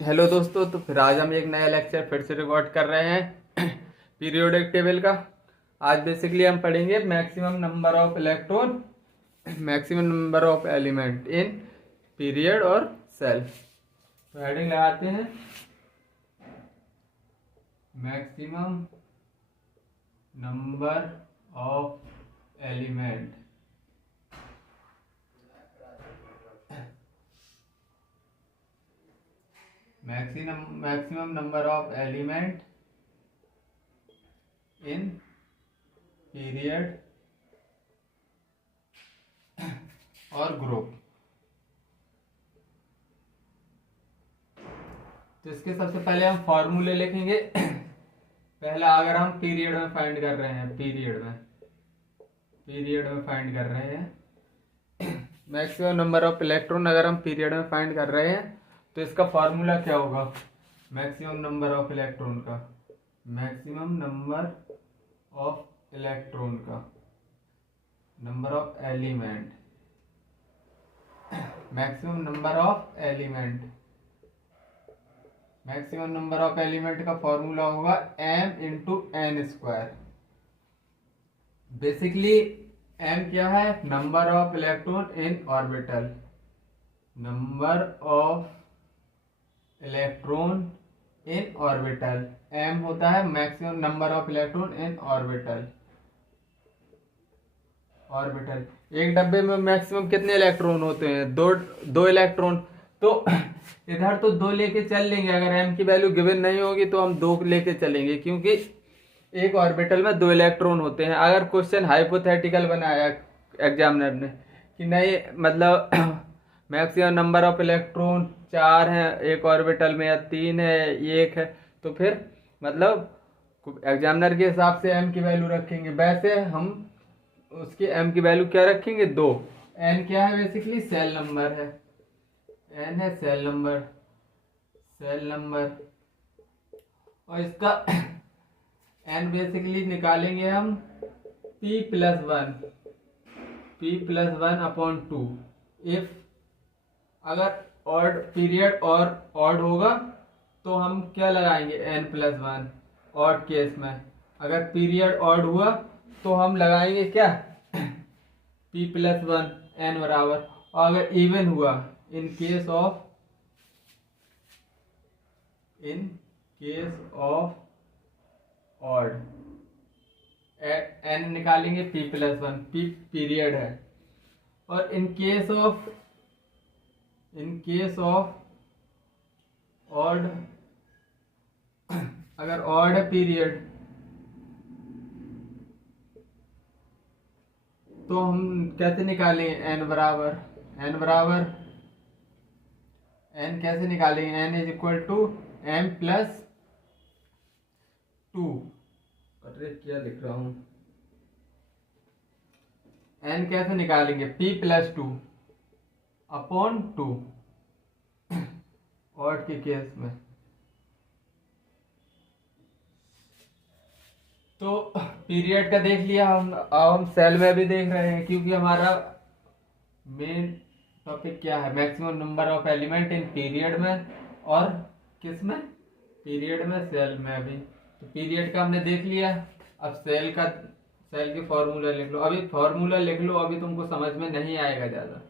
Hello दोस्तों, तो फिर आज हम एक नया लेक्चर फिर से रिकॉर्ड कर रहे हैं पीरियोडिक टेबल का। आज बेसिकली हम पढ़ेंगे maximum number of electron, maximum number of element in period और सेल। तो हेडिंग लगाते हैं maximum number of element maximum number of element in period और ग्रुप। तो इसके सबसे पहले हम फॉर्मूले लिखेंगे। पहला, अगर हम पीरियड में फाइंड कर रहे हैं, पीरियड में फाइंड कर रहे हैं मैक्सिमम नंबर ऑफ इलेक्ट्रॉन, अगर हम पीरियड में फाइंड कर रहे हैं तो इसका फॉर्मूला क्या होगा? मैक्सिमम नंबर ऑफ इलेक्ट्रॉन का, मैक्सिमम नंबर ऑफ इलेक्ट्रॉन का, number of element, maximum number of element, maximum number of element का फॉर्मूला होगा m into N square. Basically m क्या है? Number of electron in orbital, number of electron in orbital. m होता है maximum number of electron in orbital. एक डब्बे में maximum कितने इलेक्ट्रॉन होते हैं? दो इलेक्ट्रॉन। तो इधर तो दो लेके चल लेंगे, अगर m की वैल्यू गिवन नहीं होगी तो हम दो लेके चलेंगे, क्योंकि एक ऑर्बिटल में दो इलेक्ट्रॉन होते हैं। अगर क्वेश्चन हाइपोथेटिकल बनाया एग्जामिनर ने कि नहीं, मतलब मैक्सिमम नंबर ऑफ इलेक्ट्रॉन 4 हैं एक ऑर्बिटल में या 3 है, 1 है, तो फिर मतलब एग्जामिनर के हिसाब से m की वैल्यू रखेंगे। वैसे हम उसकी m की वैल्यू क्या रखेंगे? 2। n क्या है? बेसिकली सेल नंबर है, n है सेल नंबर। और इसका n बेसिकली निकालेंगे हम p+1 अपॉन 2। इफ अगर ऑड पीरियड और ऑड होगा तो हम क्या लगाएंगे? n+1 ऑड केस में। अगर पीरियड ऑड हुआ तो हम लगाएंगे क्या? p+1 n बराबर। और अगर इवन हुआ, in case of odd, n निकालेंगे p+1, p पीरियड है। और इन केस ऑफ ऑड, अगर ऑड है पीरियड तो हम कैसे निकालेंगे? n कैसे निकालेंगे? n is equal to m+2। अरे क्या लिख रहा हूं? n कैसे निकालेंगे? p+2 अपॉन 2 ऑड के केस में। तो पीरियड का देख लिया हम, अब हम सेल में भी देख रहे हैं, क्योंकि हमारा मेन टॉपिक क्या है? Maximum number of element in period में और किस में? पीरियड में, सेल में भी। तो पीरियड का हमने देख लिया, अब सेल के फॉर्मूला लिख लो। अभी फॉर्मूला लिख लो, अभी तुमको समझ में नहीं आएगा ज्यादा।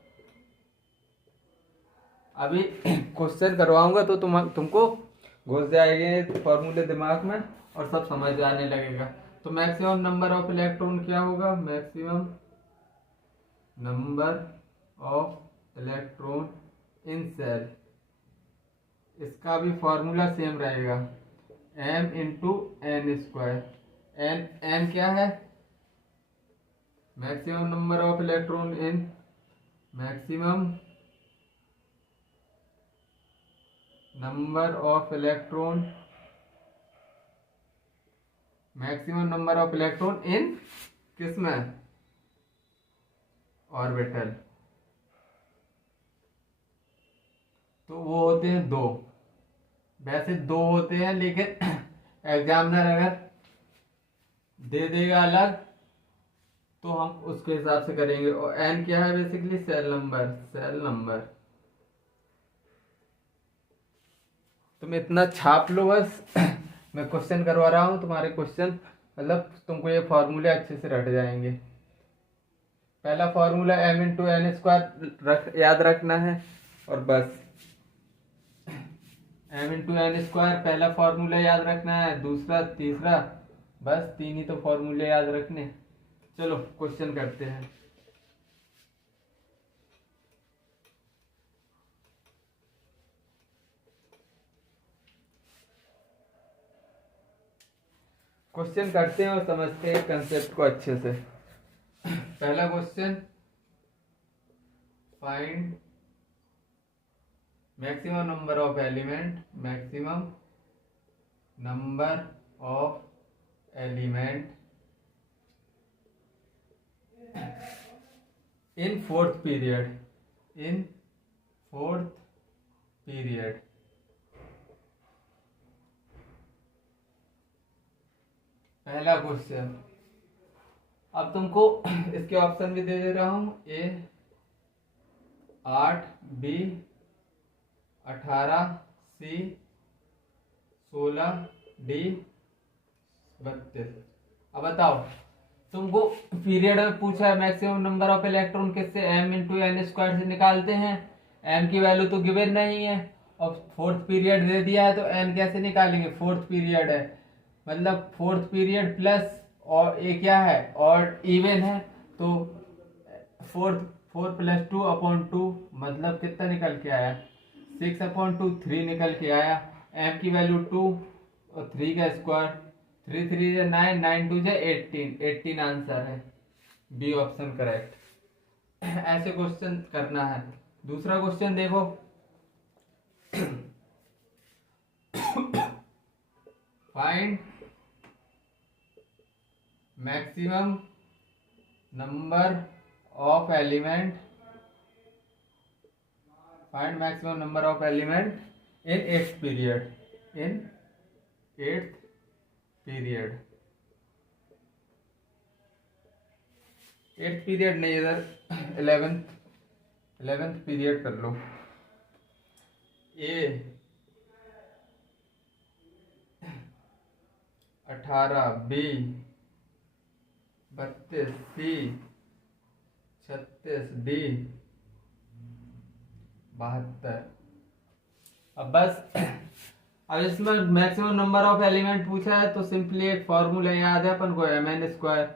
अभी क्वेश्चन करवाऊंगा तो तुमको घुस जाएंगे फॉर्मूले दिमाग में और सब समझ आने लगेगा। तो मैक्सिमम नंबर ऑफ इलेक्ट्रॉन क्या होगा? Maximum number of electron in shell, इसका भी फॉर्मूला सेम रहेगा, m into N square. n क्या है? Maximum number of electron in, maximum number of electron, maximum number of electron in किस में? Orbital. तो वो होते हैं 2। वैसे 2 होते हैं, लेकिन एग्जामिनर अगर दे देगा अलग तो हम उसके हिसाब से करेंगे। और n क्या है? Basically shell number. तुम इतना छाप लो बस। मैं क्वेश्चन करवा रहा हूँ, तुम्हारे क्वेश्चन मतलब तुमको ये फॉर्मूले अच्छे से रट जाएंगे। पहला फॉर्मूला m×n² याद रखना है और बस। m×n² पहला फॉर्मूला याद रखना है, दूसरा तीसरा, बस 3 ही तो फॉर्मूले याद रखने। चलो क्वेश्चन करते हैं। क्वेश्चन करते हैं और समझते हैं कंसेप्ट को अच्छे से। पहला question, find maximum number of element, maximum number of element in fourth period, in fourth period. पहला क्वेश्चन। अब तुमको इसके ऑप्शन भी दे रहा हूं, ए 8, बी 18, सी 16, डी 32। अब बताओ, तुमको पीरियड में पूछा है मैक्सिमम नंबर ऑफ इलेक्ट्रॉन किससे, m×n² से निकालते हैं। m की वैल्यू तो गिवन नहीं है और फोर्थ पीरियड दे दिया है तो n कैसे निकालेंगे, फोर्थ पीरियड है मतलब फोर्थ पीरियड प्लस, और ये क्या है और इवन है तो 4 + 2/2 मतलब कितना निकल के आया, 6/2, 3 निकल के आया। m की वैल्यू 2 और 3 का स्क्वायर, 3 3 = 9, 9 2 = 18, 18 आंसर है, बी ऑप्शन करेक्ट। ऐसे क्वेश्चन करना है। दूसरा क्वेश्चन देखो, find maximum number of element, find maximum number of element in 8th period, in 8th period. 8th period नहीं, इधर 11th पीरियड कर लो। ए 18, बी 32, सी 36, डी 72। अब बस, अब इसमें मैक्सिमम नंबर ऑफ एलिमेंट पूछा है तो सिंपली एक फॉर्मूला याद है अपन को, mn²।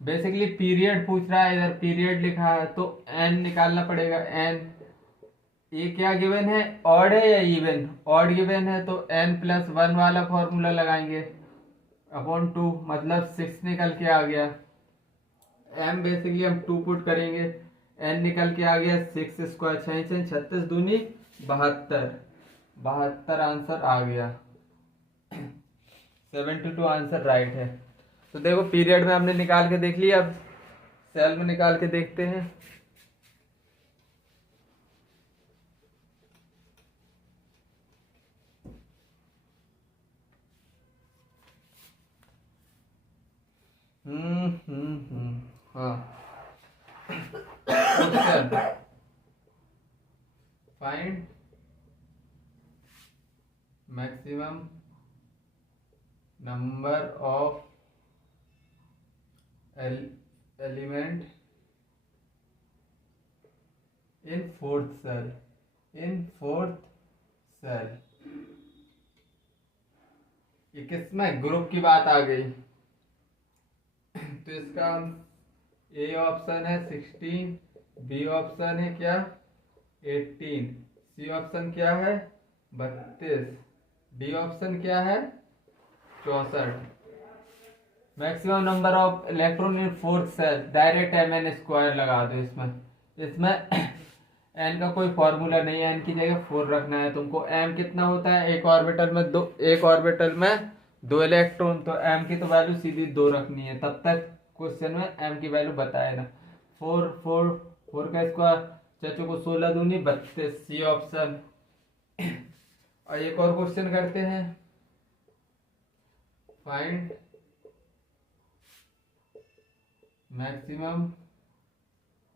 बेसिकली पीरियड पूछ रहा है, इधर पीरियड लिखा है तो n निकालना पड़ेगा, n। ये क्या गिवन है, ऑड है या इवन, ऑड गिवन है तो n+1 वाला फॉर्मूला लगाएंगे अपॉन 2 मतलब 6 निकल के आ गया। m बेसिकली हम 2 पुट करेंगे, n निकल के आ गया 6 स्क्वायर, 6 6 36 दूनी 72, 72 आंसर आ गया। 72 आंसर राइट है। तो देखो पीरियड में हमने निकाल के देख लिया, अब सेल में निकाल के देखते हैं। हाँ, find maximum number of element in fourth shell, in fourth shell. ये किसमें ग्रुप की बात आ गई तो इसका ए ऑप्शन है 16, बी ऑप्शन है क्या 18, सी ऑप्शन क्या है 32, डी ऑप्शन क्या है 64। Maximum number of electron in fourth shell, direct mn² लगा दो इसमें। इसमें n का कोई फॉर्मूला नहीं है, n की जगह 4 रखना है तुमको। m कितना होता है, एक ऑर्बिटल में दो इलेक्ट्रॉन, तो m की तो वैल्यू सीधी 2 रखनी है। तब तक क्वेश्चन में m की वैल्यू बताए ना। 4 4 4 का स्क्वायर, चाचो को 16 दूनी 32, सी ऑप्शन। और एक और क्वेश्चन करते हैं, find maximum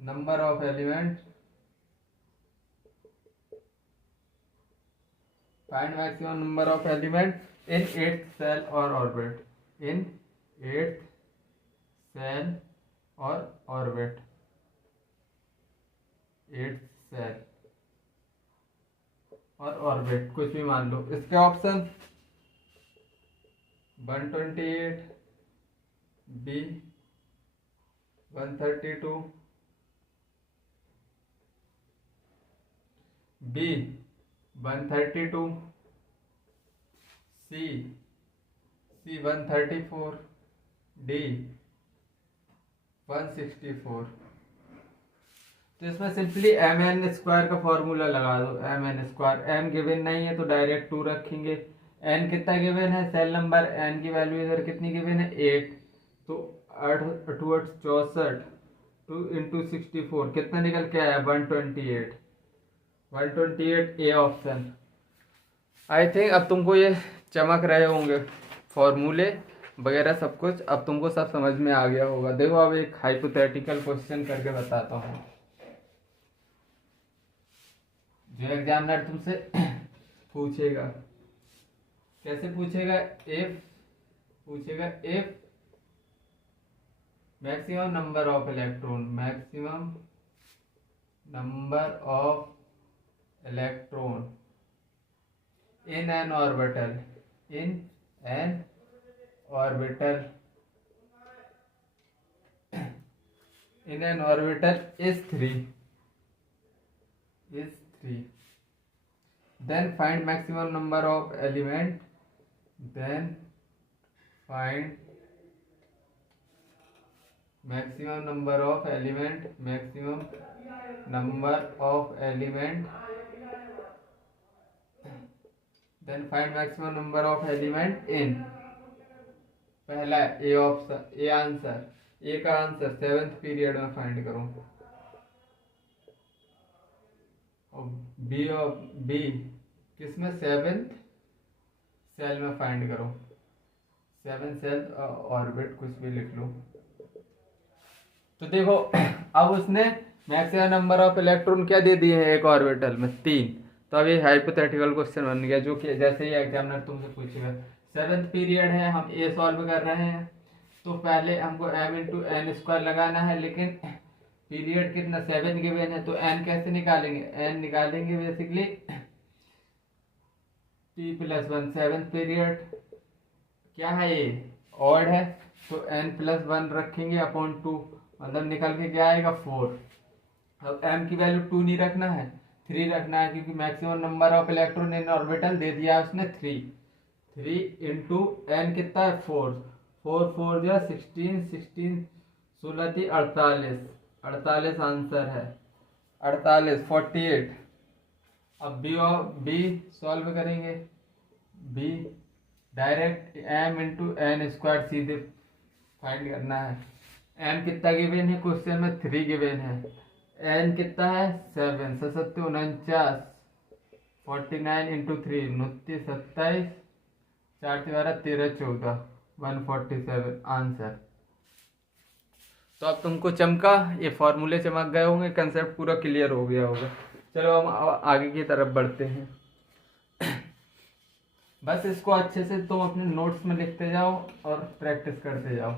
number of element, find maximum number of element in eighth shell और ऑर्बिट, इन एट्थ सेल और ऑर्बिट, एट्थ सेल और ऑर्बिट कुछ भी मान लो। इसके option 128, B 132, B 132, C 134, D 164। तो इसमें सिंपली एम एन स्क्वायर का फॉर्मूला लगा दो, M N square, M given नहीं है तो डायरेक्ट 2 रखेंगे, एन कितना गिवन है, सेल नंबर एन की वैल्यू इधर कितनी गिवन है 8, तो 8 2 8 64, 2 इंटू 64 कितना निकल के आया 128, 128 ए ऑप्शन। आई थिंक अब तुमको ये चमक रहे होंगे फॉर्मूले वगैरह सब कुछ, अब तुमको सब समझ में आ गया होगा। देखो अब एक हाइपोथेटिकल क्वेश्चन करके बताता हूँ जो एग्जामिनर तुमसे पूछेगा। कैसे पूछेगा, इफ पूछेगा if maximum number of electron, maximum number of electron in an orbital, in an orbital, in an orbital is 3, then find maximum number of element, then find maximum number of element, maximum number of element, then find maximum number of element in, पहला A option, A answer, ए का answer 7th period में find करो, और B और B किसमें 7th cell में find करो, 7 cell orbit कुछ भी लिख लो। तो देखो अब उसने मैक्सिमम नंबर ऑफ इलेक्ट्रॉन क्या दे दिए हैं एक ऑर्बिटल में 3, तो अब ये हाइपोथेटिकल क्वेश्चन बन गया जो कि जैसे ही एग्जामिनर तुमसे पूछेगा 7th पीरियड है, हम ए सॉल्व कर रहे हैं, तो पहले हमको m इंटू एन स्क्वायर लगाना है, लेकिन पीरियड कितना 7 गिवन है, तो n कैसे निकालेंगे, n निकालेंगे बेसिकली t+1, 7th पीरियड क्या है ये ऑड है, तो n+1 रखेंगे अपॉन 2, मतलब निकल के क्या आएगा 4। अब m की वैल्यू 2 नहीं रखना है, 3 रखना है, क्योंकि maximum number of electron in orbital दे दिया है उसने 3 इंटू एन कितना है 4, 4 4 जो 16, 16 16 थी 48, 48 आंसर है, 48 48। अब बी सॉल्व करेंगे, B direct m into N square सीधे फाइंड करना है, m कितना गिवन है क्वेश्चन में 3 गिवन है, n कितना है 7, 7 49, 49 इंटू 3 29 27, 4 12 13 14, 147 आंसर। तो अब तुमको चमका, ये फॉर्मूले चमक गए होंगे, कंसेप्ट पूरा क्लियर हो गया होगा। चलो हम आगे की तरफ बढ़ते हैं। बस इसको अच्छे से तुम अपने नोट्स में लिखते जाओ और प्रैक्टिस करते जाओ।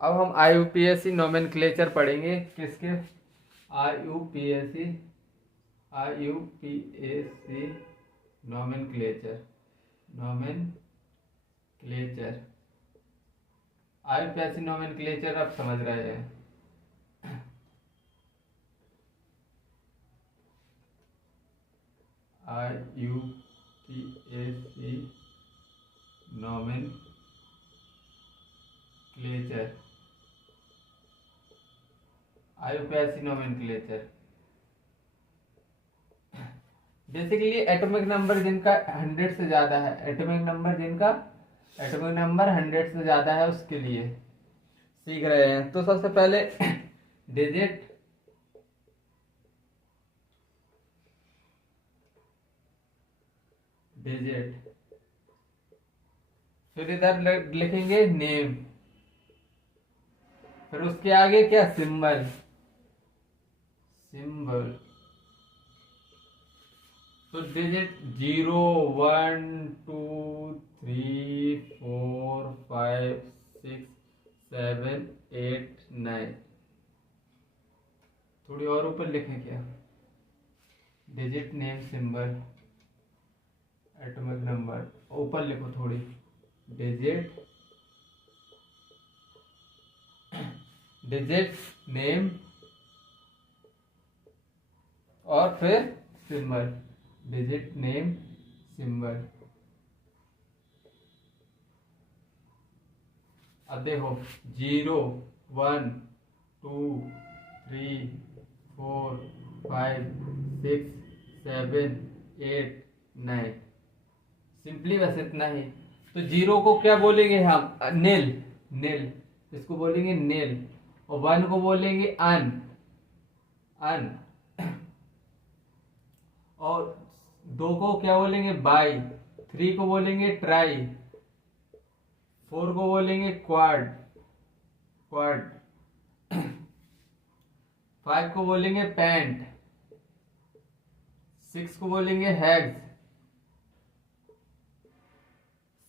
अब हम IUPAC नोमेनक्लेचर पढ़ेंगे, किसके, IUPAC नोमेनक्लेचर, IUPAC नोमेनक्लेचर आप समझ रहे हैं। IUPAC nomenclature, IUPAC nomenclature basically atomic number जिनका 100 से ज्यादा है, एटॉमिक नंबर जिनका एटॉमिक नंबर 100 से ज्यादा है उसके लिए सीख रहे हैं। तो सबसे पहले डिजिट, फिर इधर लिखेंगे नेम, फिर उसके आगे क्या सिंबल, सिंबल। तो डिजिट 0 1 2 3 4 5 6 7 8 9। थोड़ी और ऊपर लिखें क्या? Digit name symbol atomic number, ऊपर लिखो थोड़ी। डिजिट नेम और फिर सिंबल। Digit name symbol. अब देखो 0 1 2 3 4 5 6 7 8 9। सिंपली बस इतना ही। तो 0 को क्या बोलेंगे हम? नील। नील, इसको बोलेंगे नील। और 1 को बोलेंगे अन। अन। और 2 को क्या बोलेंगे? बाई। 3 को बोलेंगे ट्राई। 4 को बोलेंगे क्वाड। क्वाड। 5 को बोलेंगे पैंट। 6 को बोलेंगे हैग्स।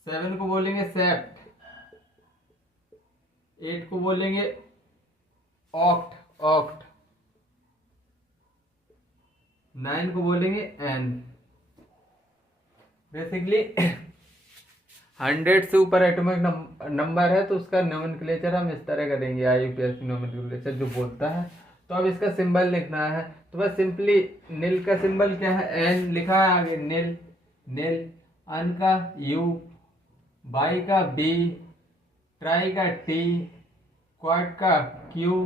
7 को बोलेंगे सेप्ट। 8 को बोलेंगे ऑक्ट। ऑक्ट। 9 को बोलेंगे एन। बेसिकली 100 से ऊपर एटॉमिक नंबर है तो उसका नोमेनक्लेचर हम इस तरह करेंगे, आईयूपीएसी नोमेनक्लेचर जो बोलता है। तो अब इसका सिंबल लिखना है, तो बस सिंपली नील का सिंबल क्या है? एन लिखा है आगे, नील। नील। अन का यू, बाई का बी, ट्राई का टी, क्वाड का क्यू,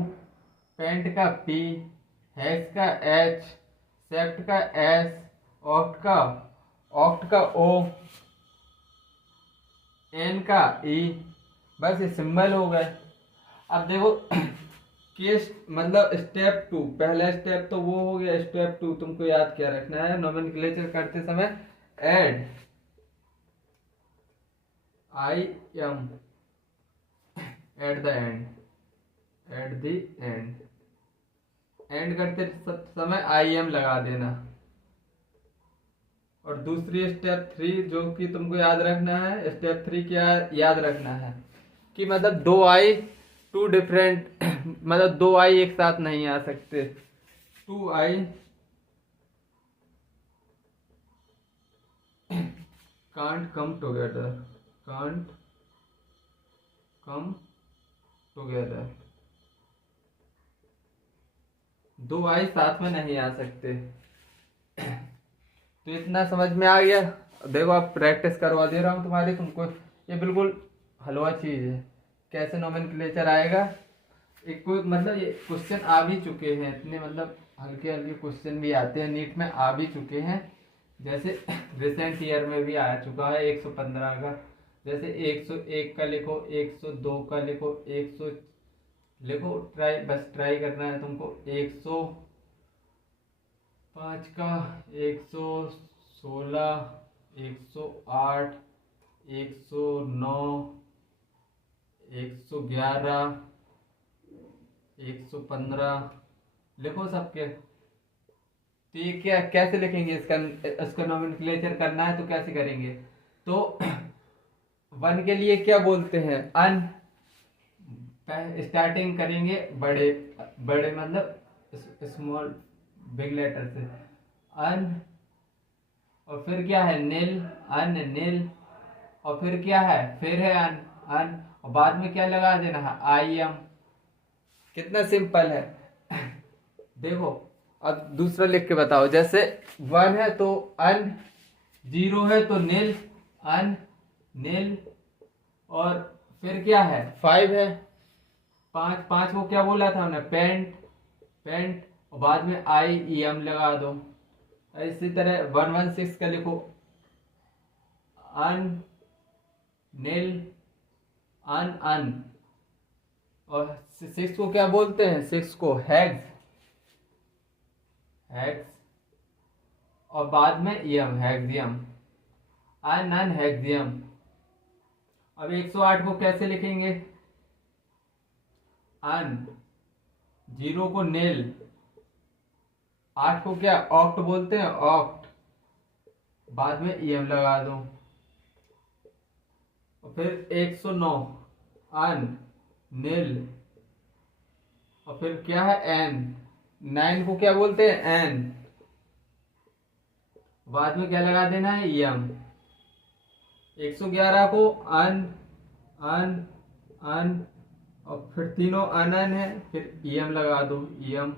पेंट का पी, हैश का एच, सेप्ट का एस, ऑक्ट का ओ, एन का ई। बस ये सिंबल हो गए। अब देखो केस मतलब स्टेप 2, पहला स्टेप तो वो हो गया। स्टेप 2 तुमको याद क्या रखना है नोमेनक्लेचर करते समय? Add I am at the end. At the end. And करते समय आई एम लगा देना। और दूसरी स्टेप 3 जो कि तुमको याद रखना है, स्टेप 3 क्या याद रखना है कि मतलब 2 आई 2 डिफरेंट मतलब 2 आई एक साथ नहीं आ सकते। 2 I can't come together. Can't come together. 2 आई साथ में नहीं आ सकते। तो इतना समझ में आ गया। देखो आप प्रैक्टिस करवा दे रहा हूँ तुम्हारी, तुमको ये बिल्कुल हलवा चीज है। कैसे नोमेनक्लेचर आएगा? एक कोई मतलब ये क्वेश्चन आ भी चुके हैं, इतने मतलब हल्के हल्के क्वेश्चन भी आते हैं, नीट में आ भी चुके हैं। जैसे रिसेंट ईयर में भी आ चुका है 115 का। जैसे 101 का लिखो, 102 का लिखो, 100 लिखो। ट्राई, बस ट्राई करना है तुमको। 105 का, 116, 108, 109, 111, 115 लिखो सबके। तो ये क्या कैसे लिखेंगे? इसका नोमेनक्लेचर करना है तो कैसे करेंगे? तो 1 के लिए क्या बोलते हैं? अन। स्टार्टिंग करेंगे बड़े बड़े मतलब स्मॉल बिग लेटर से। अन। और फिर क्या है? नील। अन नील। और फिर क्या है? फिर है अन। अन। और बाद में क्या लगा देना है? I am. कितना सिंपल है। देखो अब दूसरा लिख के बताओ। जैसे 1 है तो अन, 0 है तो नील। अन नील। और फिर क्या है? 5 है। 5 को क्या बोला था हमने? पेंट। पेंट। और बाद में आई ई एम लगा दो। इसी तरह 116 का लिखो। अन नील। अन अन। और 6 को क्या बोलते हैं? 6 को हैग्स। हैग्स। और बाद में ईएम, हैग्जियम। अन अन हैग्जियम। अब 108 को कैसे लिखेंगे? अन, 0 को नील, 8 को क्या ऑक्ट बोलते हैं, ऑक्ट, बाद में ईएम लगा दो। और फिर 109 अन नील, और फिर क्या है एन, 9 को क्या बोलते हैं एन, बाद में क्या लगा देना है ईएम। 111 को अन अन अन, और फिर तीनों अन अन है, फिर ईएम लगा दो ईएम।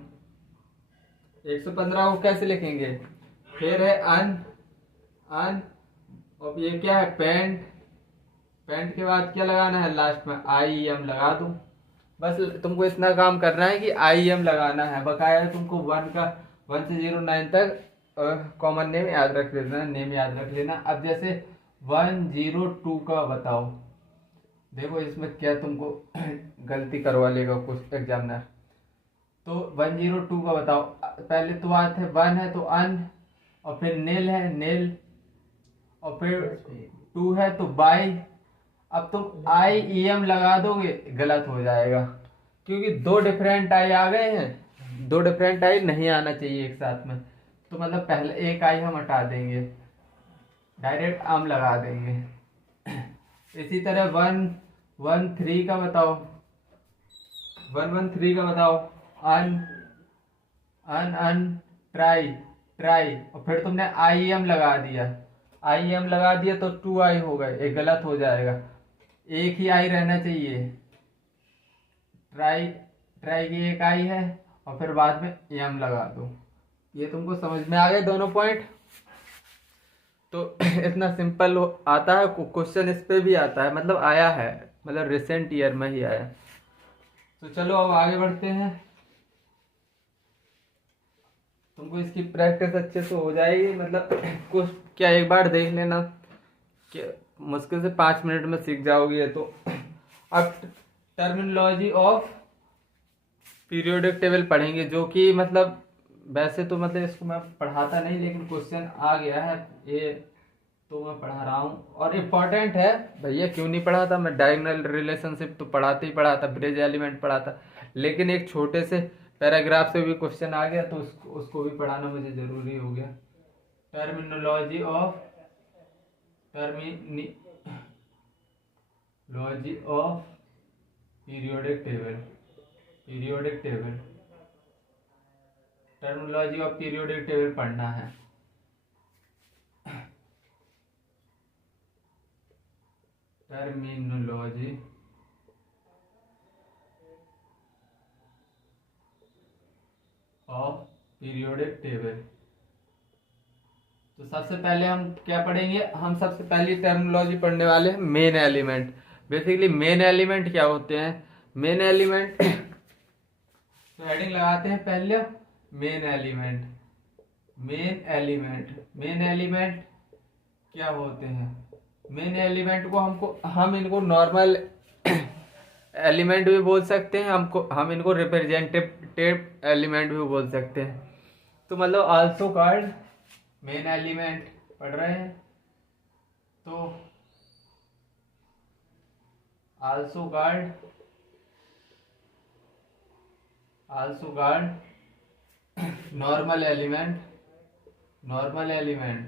115 को कैसे लिखेंगे, फिर है अन अन, और ये क्या है पेंट, पेंट के बाद क्या लगाना है लास्ट में आई एम लगा दो। बस तुमको इतना काम करना है कि आई एम लगाना है, बकाया तुमको 1 से 09 तक कॉमन नेम याद रख लेना, नेम याद रख लेना। अब जैसे 102 का बताओ, देखो इसमें क्या तुमको गलती करवा लेगा कुछ एग्जामिनर। तो 102 का बताओ, पहले तो बात है 1 है तो अन, और फिर नेल है नेल, और फिर 2 है तो बाई। अब तुम आई ई एम लगा दोगे गलत हो जाएगा, क्योंकि 2 डिफरेंट आई आ गए हैं, 2 डिफरेंट आई नहीं आना चाहिए एक साथ में। तो मतलब पहले एक आई हम हटा देंगे, डायरेक्ट आम लगा देंगे। इसी तरह 113 का बताओ, 113 का बताओ, अन अन अन ट्राई ट्राई, और फिर तुमने आई एम लगा दिया, आई एम लगा दिया तो 2 आई हो गए, एक गलत हो जाएगा, एक ही आई रहना चाहिए। ट्राई ट्राई की एक आई है, और फिर बाद में एम लगा दो। ये तुमको समझ में आ गए दोनों पॉइंट। तो इतना सिंपल आता है क्वेश्चन, इस पे भी आता है, मतलब आया है, मतलब रिसेंट ईयर में ही आया। तो चलो अब आगे बढ़ते हैं, तुमको इसकी प्रैक्टिस अच्छे से हो जाएगी, मतलब कुछ क्या एक बार देख लेना कि मुश्किल से 5 मिनट में सीख जाओगे। तो अब टर्मिनोलॉजी ऑफ पीरियोडिक टेबल पढ़ेंगे, जो कि मतलब वैसे तो मतलब इसको मैं पढ़ाता नहीं, लेकिन क्वेश्चन आ गया है ये तो मैं पढ़ा रहा हूँ, और इम्पॉर्टेंट है भैया। क्यों नहीं पढ़ाता मैं, डायगोनल रिलेशनशिप तो पढ़ाते ही पढ़ाता, ब्रिज एलिमेंट पढ़ाता, लेकिन एक छोटे से पैराग्राफ से भी क्वेश्चन आ गया तो उसको भी पढ़ाना मुझे जरूरी हो गया। Terminology of periodic table, periodic table, terminology of periodic table पढ़ना है। Terminology of periodic table. तो सबसे पहले हम क्या पढ़ेंगे, हम सबसे पहली टर्मिनोलॉजी पढ़ने वाले हैं main element. Basically main element क्या होते हैं, मेन एलिमेंट तो हेडिंग लगाते हैं पहले main element. Main element, main element क्या होते हैं, मेन एलिमेंट को हम इनको नॉर्मल एलिमेंट भी बोल सकते हैं, हम इनको रिप्रेजेंटेटिव एलिमेंट भी बोल सकते हैं। तो मतलब आल्सो कॉल्ड मेन एलिमेंट पढ़ रहे हैं, तो also called normal element, normal element,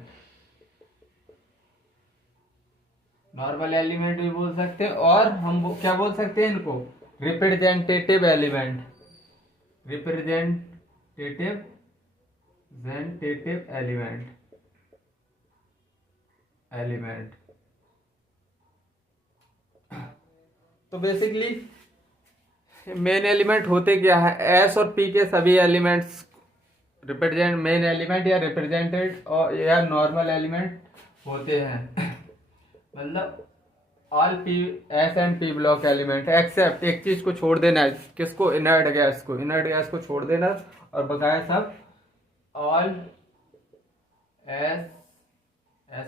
normal element भी बोल सकते हैं, और हम क्या बोल सकते हैं इनको, रिप्रेजेंटेटिव एलिमेंट, रिप्रेजेंटेटिव एलिमेंट। तो बेसिकली मेन एलिमेंट होते क्या है, एस और पी के सभी एलिमेंट्स रिप्रेजेंट मेन एलिमेंट या रिप्रेजेंटेड और या नॉर्मल एलिमेंट होते हैं। मतलब all P S and P block element, except एक चीज को छोड़ देना है, किसको, इनर्ट गैस को, इनर्ट गैस को छोड़ देना, और बकाया सब all S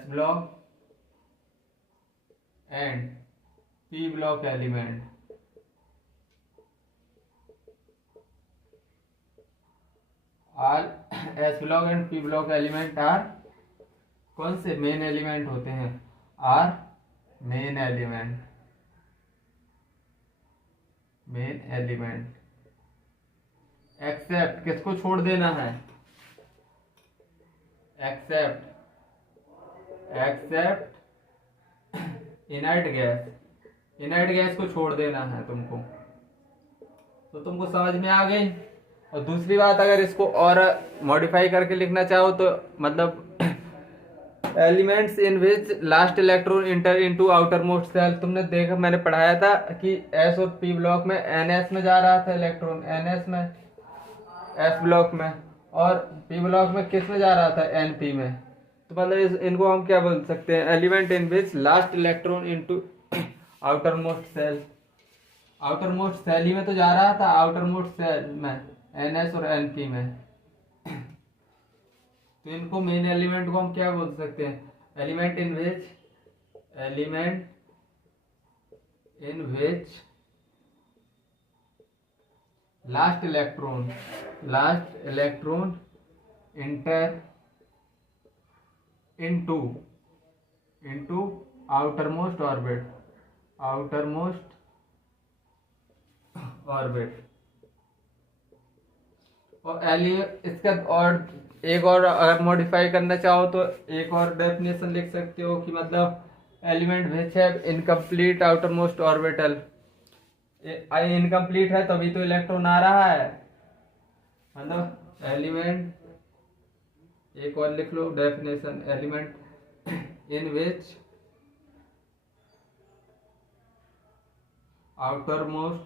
block and P block element, all S block and P block element are कौन से, मेन एलिमेंट होते हैं, are main element, main element. Except किसको छोड़ देना है, except inert gas, inert gas को छोड़ देना है तुमको। तो तुमको समझ में आ गई। और दूसरी बात, अगर इसको और मॉडिफाई करके लिखना चाहो तो मतलब elements in which last electron enter into outermost shell. तुमने देखा, मैंने पढ़ाया था कि एस और पी ब्लॉक में एनएस में जा रहा था इलेक्ट्रॉन, एनएस में, एस ब्लॉक में, और पी ब्लॉक में किस में जा रहा था, एनपी में। तो मतलब इनको हम क्या बोल सकते हैं, element in which last electron into outermost shell. Outermost shell ही में तो जा रहा था, आउटर मोस्ट सेल में, एनएस और एनपी में। तो इनको मेन एलिमेंट को हम क्या बोल सकते हैं, element in which last electron enter into outer most orbit. और इसका और एक और अगर मॉडिफाई करना चाहो तो एक और डेफिनेशन लिख सकते हो कि मतलब एलिमेंट विच है incomplete outer most orbital. Incomplete है तभी तो इलेक्ट्रॉन आ रहा है, मतलब एलिमेंट, एक और लिख लो definition, element in which outermost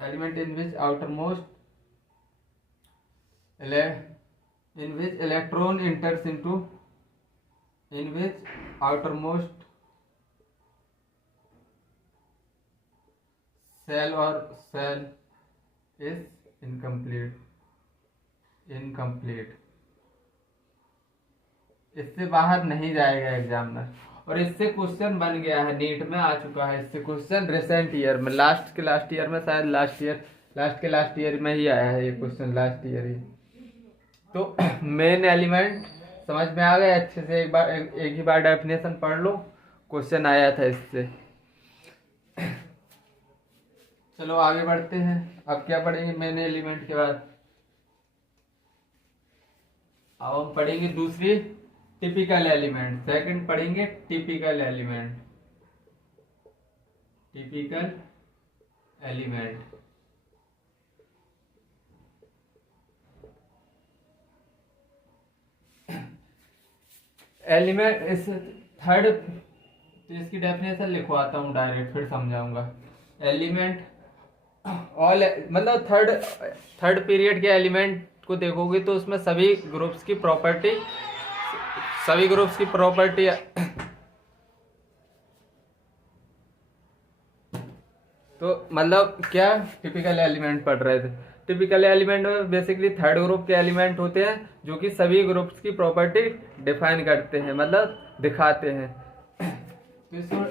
element in which electron enters into in which outermost cell is incomplete। इससे बाहर नहीं जाएगा एग्जामिनर। और इससे क्वेश्चन बन गया है, नीट में आ चुका है इससे क्वेश्चन रिसेंट ईयर में, लास्ट ईयर में, शायद लास्ट के लास्ट ईयर में ही आया है ये क्वेश्चन, लास्ट ईयर ही। तो मेन एलिमेंट समझ में आ गया अच्छे से, एक ही बार डेफिनेशन पढ़ लो, क्वेश्चन आया था इससे। चलो आगे बढ़ते हैं। अब क्या पढ़ेंगे मेन एलिमेंट के बाद, अब हम पढ़ेंगे दूसरी टिपिकल एलिमेंट। सेकंड पढ़ेंगे टिपिकल एलिमेंट। एलिमेंट इस थर्ड, तो इसकी डेफिनेशन लिखवाता हूँ डायरेक्ट, फिर समझाऊंगा। एलिमेंट ऑल, मतलब थर्ड पीरियड के एलिमेंट को देखोगे तो उसमें सभी ग्रुप्स की प्रॉपर्टी तो मतलब क्या टिपिकल एलिमेंट पढ़ रहे थे। टिपिकल एलिमेंट में बेसिकली थर्ड ग्रुप के एलिमेंट होते हैं जो कि सभी ग्रुप्स की प्रॉपर्टी डिफाइन करते हैं, मतलब दिखाते हैं। तो इसको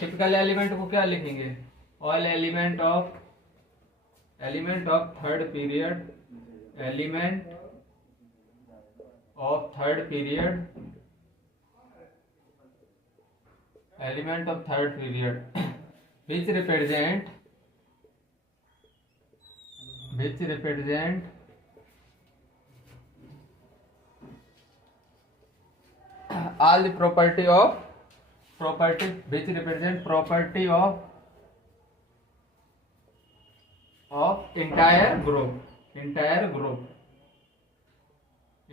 टिपिकल एलिमेंट को क्या लिखेंगे, all element of third period, element of third period which represent all the property which represent property of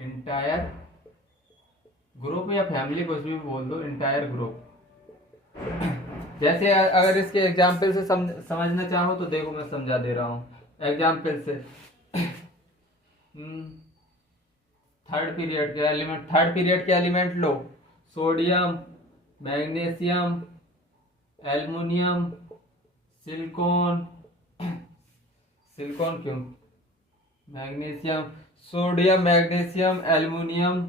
entire group या फैमिली, कुछ भी बोल दो, इंटायर ग्रुप। जैसे अगर इसके एग्जाम्पल से समझना चाहो तो देखो मैं समझा दे रहा हूँ एग्जाम्पल से। थर्ड पीरियड के एलिमेंट लो, सोडियम, मैग्नीशियम, एल्युमिनियम, सिलिकॉन क्यों, magnesium, sodium, magnesium, aluminium,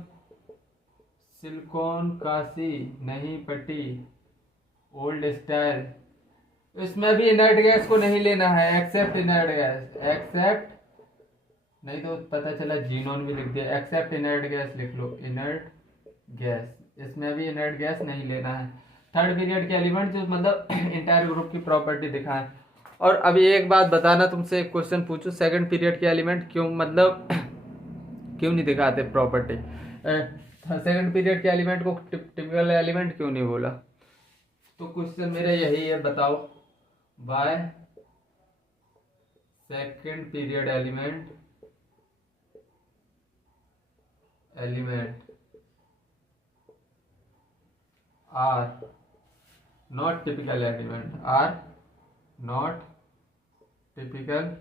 silicon, कांसी, नहीं पट्टी, ओल्ड स्टाइल। इसमें भी इनर्ट गैस को नहीं लेना है, एक्सेप्ट इनर्ट गैस, नहीं तो पता चला जीनोन भी लिख दिया, एक्सेप्ट इनर्ट गैस लिख लो, इनर्ट गैस, इसमें भी इनर्ट गैस नहीं लेना है। थर्ड पीरियड के एलिमेंट जो मतलब इंटायर ग्रुप की प्रॉपर्टी दिखाएं। और अभी एक बात बताना, तुमसे एक क्वेश्चन पूछूं, सेकंड पीरियड के एलिमेंट क्यों मतलब क्यों नहीं दिखाते प्रॉपर्टी? सेकंड पीरियड के एलिमेंट को टिपिकल एलिमेंट क्यों नहीं बोला? तो क्वेश्चन मेरा यही है, बताओ why second period element are not typical element, are not typical.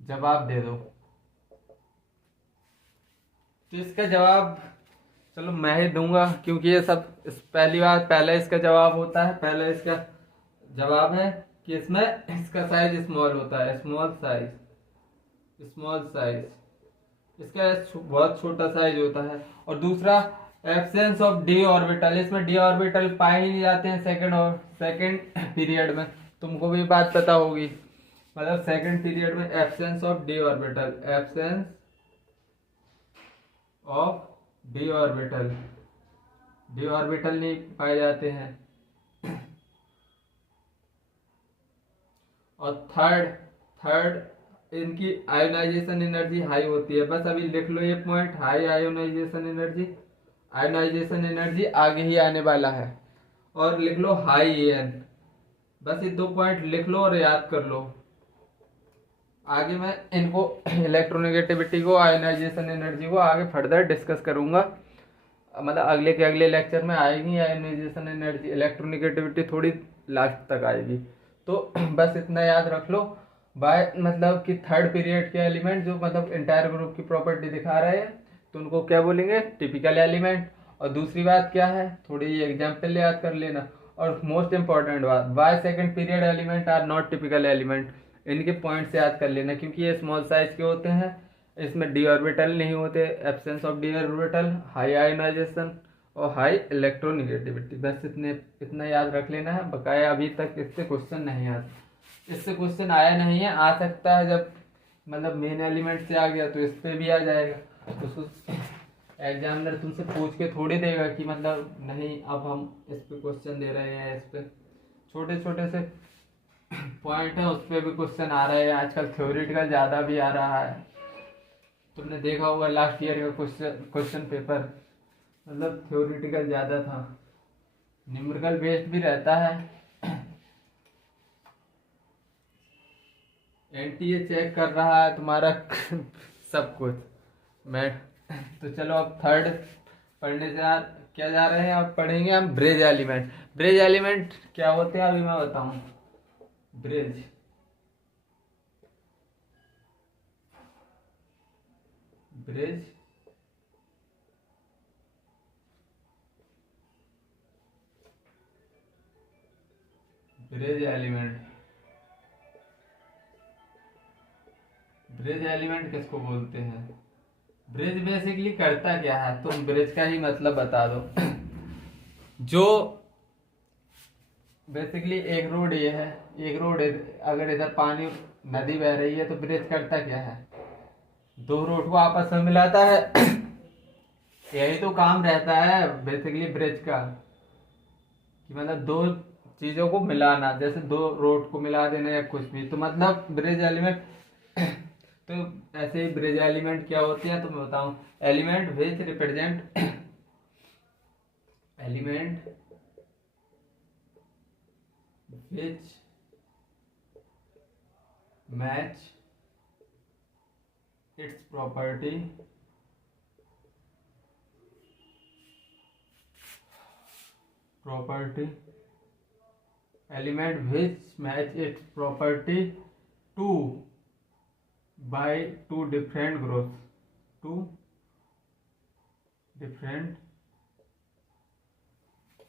जवाब दे दो। तो इसका जवाब चलो मैं ही दूंगा, क्योंकि ये सब पहली बार पहले इसका जवाब होता है, पहले इसका जवाब है कि इसमें इसका साइज स्मॉल होता है, स्मॉल साइज इसका बहुत छोटा साइज होता है। और दूसरा एब्सेंस ऑफ डी ऑर्बिटल, इसमें डी ऑर्बिटल पाए ही नहीं जाते हैं सेकंड पीरियड में, तुमको भी बात पता होगी। मतलब सेकंड पीरियड में absence of D orbital, absence of D orbital नहीं पाए जाते हैं। और थर्ड इनकी आयोनाइजेशन एनर्जी हाई होती है। बस अभी लिख लो ये पॉइंट, हाई आयोनाइजेशन एनर्जी आगे ही आने वाला है। और लिख लो हाई एन, बस ये 2 पॉइंट लिख लो और याद कर लो। आगे मैं इनको इलेक्ट्रोनेगेटिविटी को, आयोनाइजेशन एनर्जी को आगे फर्दर डिस्कस करूंगा, मतलब अगले के अगले लेक्चर में आएगी आयोनाइजेशन एनर्जी, इलेक्ट्रोनेगेटिविटी थोड़ी लास्ट तक आएगी। तो बस इतना याद रख लो, बाय मतलब कि थर्ड पीरियड के एलिमेंट जो मतलब इंटायर ग्रुप की प्रॉपर्टी दिखा रहे हैं तो उनको क्या बोलेंगे? Typical element. और दूसरी बात क्या है, थोड़ी एग्जाम्पल याद कर लेना। और मोस्ट इंपॉर्टेंट बात, why second period element are not typical element, इनके पॉइंट्स याद कर लेना, क्योंकि ये स्मॉल साइज के होते हैं, इसमें डी ऑर्बिटल नहीं होते, absence of D orbital, high ionisation और हाई इलेक्ट्रोनेगेटिविटी। बस इतना याद रख लेना है। बकाया अभी तक इससे क्वेश्चन नहीं आया नहीं है, आ सकता है जब मतलब मेन एलिमेंट से आ गया तो इस पे भी आ जाएगा। तो एग्जामिनर तुमसे पूछ के थोड़ी देगा कि मतलब नहीं अब हम इस पे क्वेश्चन दे रहे हैं, इस पे छोटे छोटे से पॉइंट है उस पर भी क्वेश्चन आ रहे हैं। आजकल थ्योरेटिकल ज़्यादा भी आ रहा है, तुमने देखा होगा लास्ट ईयर का क्वेश्चन पेपर मतलब थ्योरेटिकल ज़्यादा था, न्यूमेरिकल बेस्ड भी रहता है। एनटीए चेक कर रहा है तुम्हारा सब कुछ। मैं तो चलो अब थर्ड पढ़ने क्या जा रहे हैं, अब पढ़ेंगे हम ब्रिज एलिमेंट क्या होते हैं अभी मैं बताऊं। ब्रिज ब्रिज एलिमेंट किसको बोलते हैं? ब्रिज बेसिकली करता क्या है, तुम ब्रिज का ही मतलब बता दो। जो बेसिकली एक रोड ये है, अगर इधर पानी नदी बह रही है तो ब्रिज करता क्या है? 2 रोड को आपस में मिलाता है। यही तो काम रहता है बेसिकली ब्रिज का, कि मतलब 2 चीजों को मिलाना, जैसे 2 रोड को मिला देना या कुछ भी, तो मतलब ब्रिज एलिमेंट। तो ऐसे ही ब्रिज एलिमेंट क्या होते हैं तो मैं बताऊं, element which represent which match its property element which match its property to by 2 different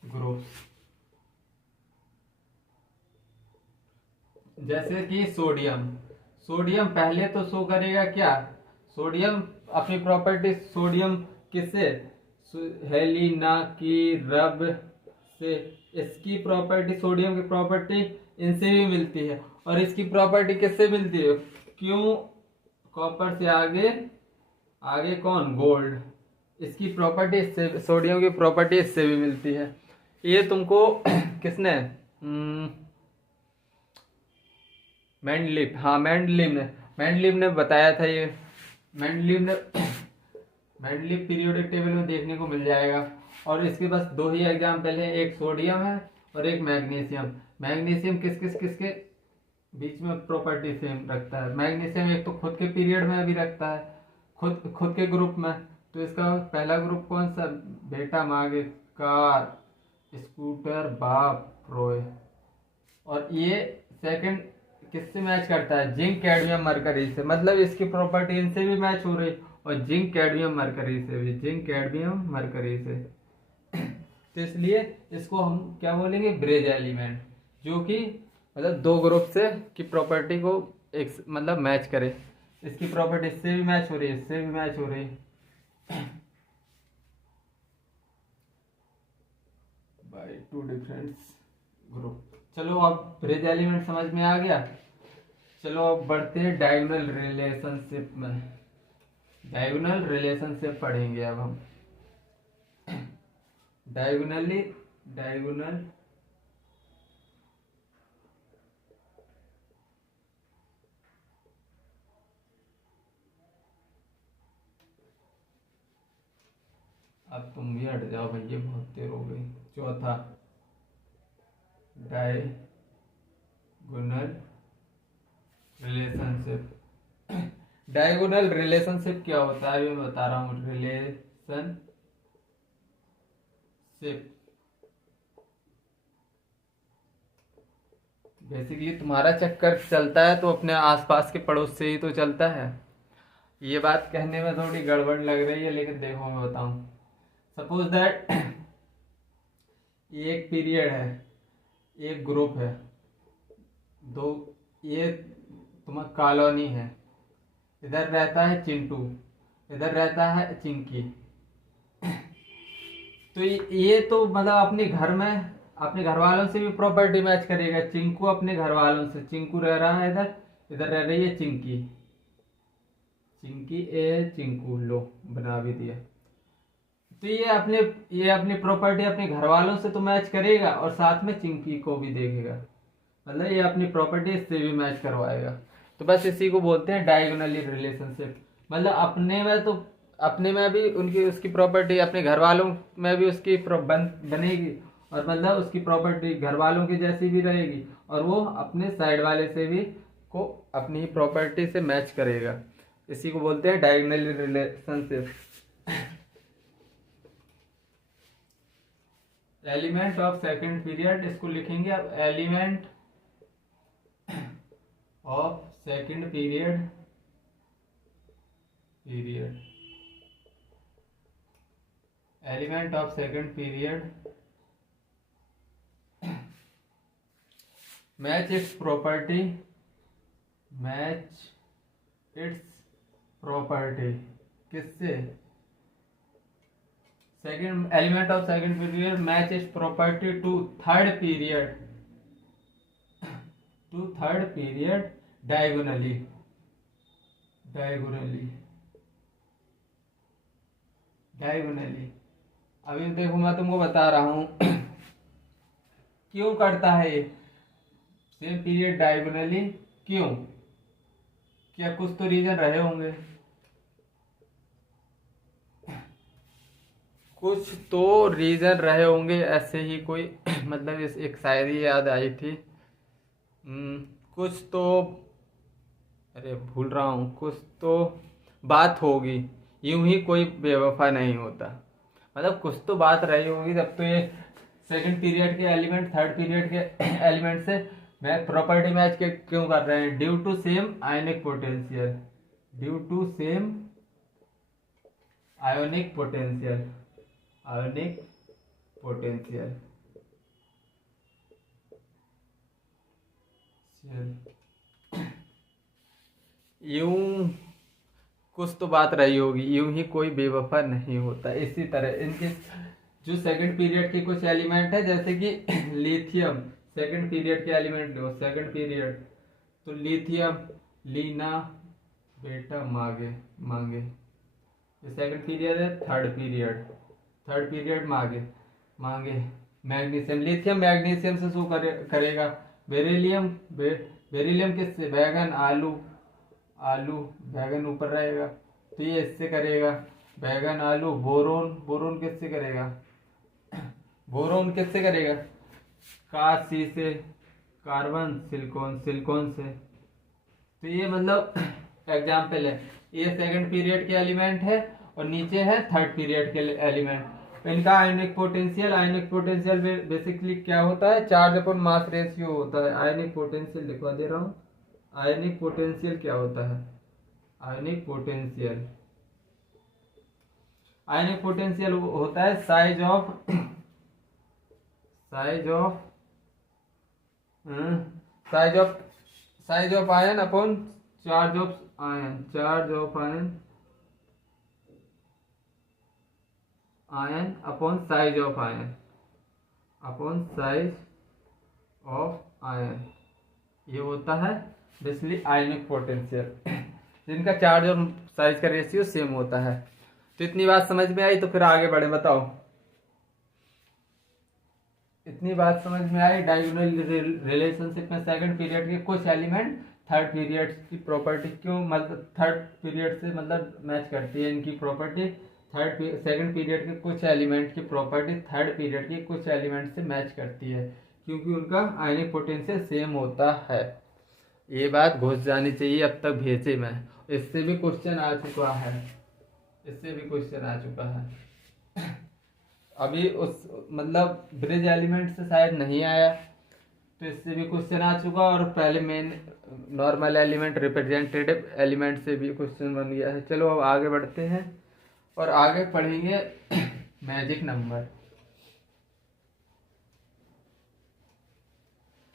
groups। जैसे कि सोडियम पहले तो शो करेगा क्या? सोडियम अपनी प्रॉपर्टी, सोडियम किससे? हेलिना की रब से इसकी प्रॉपर्टी, सोडियम की प्रॉपर्टी इनसे भी मिलती है। और इसकी प्रॉपर्टी किससे मिलती है? क्यों कॉपर से आगे कौन? गोल्ड। इसकी प्रॉपर्टी इससे, सोडियम की प्रॉपर्टी इससे भी मिलती है। ये तुमको किसने मैंडलीव ने बताया था ये। मैंडलीव पीरियोडिक टेबल में देखने को मिल जाएगा। और इसके बस दो ही एग्जाम्पल हैं, एक सोडियम है और एक मैग्नीशियम। मैग्नीशियम किसके बीच में प्रॉपर्टी सेम रखता है। मैग्नीशियम एक तो खुद के पीरियड में भी रखता है, खुद के ग्रुप में। तो इसका पहला ग्रुप कौन सा, बेटा मागे कार स्कूटर बाप रोय। और ये सेकंड किससे मैच करता है, जिंक कैडमियम मरकरी से। मतलब इसकी प्रॉपर्टी इनसे भी मैच हो रही और जिंक कैडमियम मरकरी से भी, जिंक कैडमियम मरकरी से। तो इसलिए इसको हम क्या बोलेंगे, ब्रेज एलिमेंट, जो कि मतलब दो ग्रुप से की प्रॉपर्टी को एक मतलब मैच करे। इसकी प्रॉपर्टी इससे भी मैच हो रही है, इससे भी मैच हो रही है बाय टू डिफरेंट ग्रुप। चलो अब ब्रेज एलिमेंट समझ में आ गया। चलो अब बढ़ते हैं डायगोनल रिलेशनशिप में। डायगोनल रिलेशनशिप पढ़ेंगे अब हम। डायगोनल अब तुम भी हट जाओ भैया, बहुत देर हो गई। चौथा डायगोनल रिलेशनशिप। डायगोनल रिलेशनशिप क्या होता है, मैं बता रहा हूँ। रिलेशनशिप बेसिकली तुम्हारा चक्कर चलता है तो अपने आसपास के पड़ोस से ही तो चलता है। ये बात कहने में थोड़ी गड़बड़ लग रही है, लेकिन देखो मैं बताऊं। सपोज दैट ये एक पीरियड है, एक ग्रुप है, दो, ये तुम्हारा कॉलोनी है। इधर रहता है चिंटू, इधर रहता है चिंकी। तो ये तो मतलब अपने घर में अपने घर वालों से भी प्रॉपर्टी मैच करेगा। चिंकू अपने घर वालों से, चिंकू रह रहा है इधर, इधर रह रही है चिंकी। चिंकी ए चिंकू, लो बना भी दिया। तो ये अपनी प्रॉपर्टी अपने घर वालों से तो मैच करेगा और साथ में चिंकी को भी देखेगा। मतलब ये अपनी प्रॉपर्टी इससे भी मैच करवाएगा। तो बस इसी को बोलते हैं डायगोनली रिलेशनशिप। मतलब अपने में भी उनकी उसकी प्रॉपर्टी अपने घर वालों में भी उसकी बनेगी, और मतलब उसकी प्रॉपर्टी घर वालों की जैसी भी रहेगी, और वो अपने साइड वाले से भी को अपनी ही प्रॉपर्टी से मैच करेगा। इसी को बोलते हैं diagonally relationship. Element of second period, इसको लिखेंगे अब element of second period element of second period match its property किससे, second element of second period match its property to third period diagonally. अभी देखो मैं तुमको बता रहा हूं क्यों करता है ये सेम पीरियड डायगोनली, क्यों, क्या कुछ तो रीजन रहे होंगे। कुछ तो रीजन रहे होंगे ऐसे ही कोई मतलब इस एक शायरी याद आई थी। कुछ तो, अरे भूल रहा हूँ, कुछ तो बात होगी, यूं ही कोई बेवफा नहीं होता। मतलब कुछ तो बात रही होगी, जब तो ये सेकंड पीरियड के एलिमेंट थर्ड पीरियड के एलिमेंट से प्रॉपर्टी मैच के क्यों कर रहे हैं, due to same ionic potential. यूं कुछ तो बात रही होगी, यूं ही कोई बेवफा नहीं होता। इसी तरह इनके जो सेकंड पीरियड के कुछ एलिमेंट है, जैसे कि लिथियम, सेकंड पीरियड के एलिमेंट लो, सेकंड पीरियड तो लिथियम, लीना बेटा मांगे ये सेकंड पीरियड है। थर्ड पीरियड मांगे मैग्नीशियम, लिथियम मैग्नीशियम से शो करेगा। बेरिलियम बेरिलियम किससे, बैगन आलू, आलू बैगन ऊपर रहेगा तो ये इससे करेगा, बैगन आलू। बोरोन, बोरोन किससे करेगा, बोरोन किससे करेगा, कांच सी से, कार्बन सिलिकॉन, सिलिकॉन से। तो ये मतलब एग्जाम्पल है, ये सेकंड पीरियड के एलिमेंट है और नीचे है थर्ड पीरियड के एलिमेंट। इनका आयनिक पोटेंशियल, आयनिक पोटेंशियल बेसिकली क्या होता है, चार्ज अपॉन मास रेशियो होता है। आयनिक पोटेंशियल लिखवा दे रहा हूँ, आयनिक पोटेंशियल क्या होता है, आयनिक पोटेंशियल, आयनिक पोटेंशियल होता है size of, size of size of size of ion upon charge of ion, charge of ion, ion upon size of ion, upon size of ion, ये होता है बेसिकली आयनिक पोटेंशियल, जिनका चार्ज और साइज का ratio same होता है। तो इतनी बात समझ में आई, तो फिर आगे बढ़े, बताओ इतनी बात समझ में आई। डायगोनल रिलेशनशिप में सेकंड पीरियड के कुछ एलिमेंट थर्ड पीरियड की प्रॉपर्टी क्यों, मतलब थर्ड पीरियड से मतलब मैच करती है, इनकी प्रॉपर्टी सेकंड पीरियड के कुछ एलिमेंट की प्रॉपर्टी थर्ड पीरियड के कुछ एलिमेंट से मैच करती है, क्योंकि उनका आयनिक पोटेंशियल सेम होता है। ये बात घुस जानी चाहिए अब तक भेजे में, इससे भी क्वेश्चन आ चुका है, इससे भी क्वेश्चन आ चुका है। अभी उस मतलब ब्रिज एलिमेंट से शायद नहीं आया, तो इससे भी क्वेश्चन आ चुका, और पहले main normal element representative element से भी क्वेश्चन बन गया है। चलो अब आगे बढ़ते हैं और आगे पढ़ेंगे मैजिक नंबर।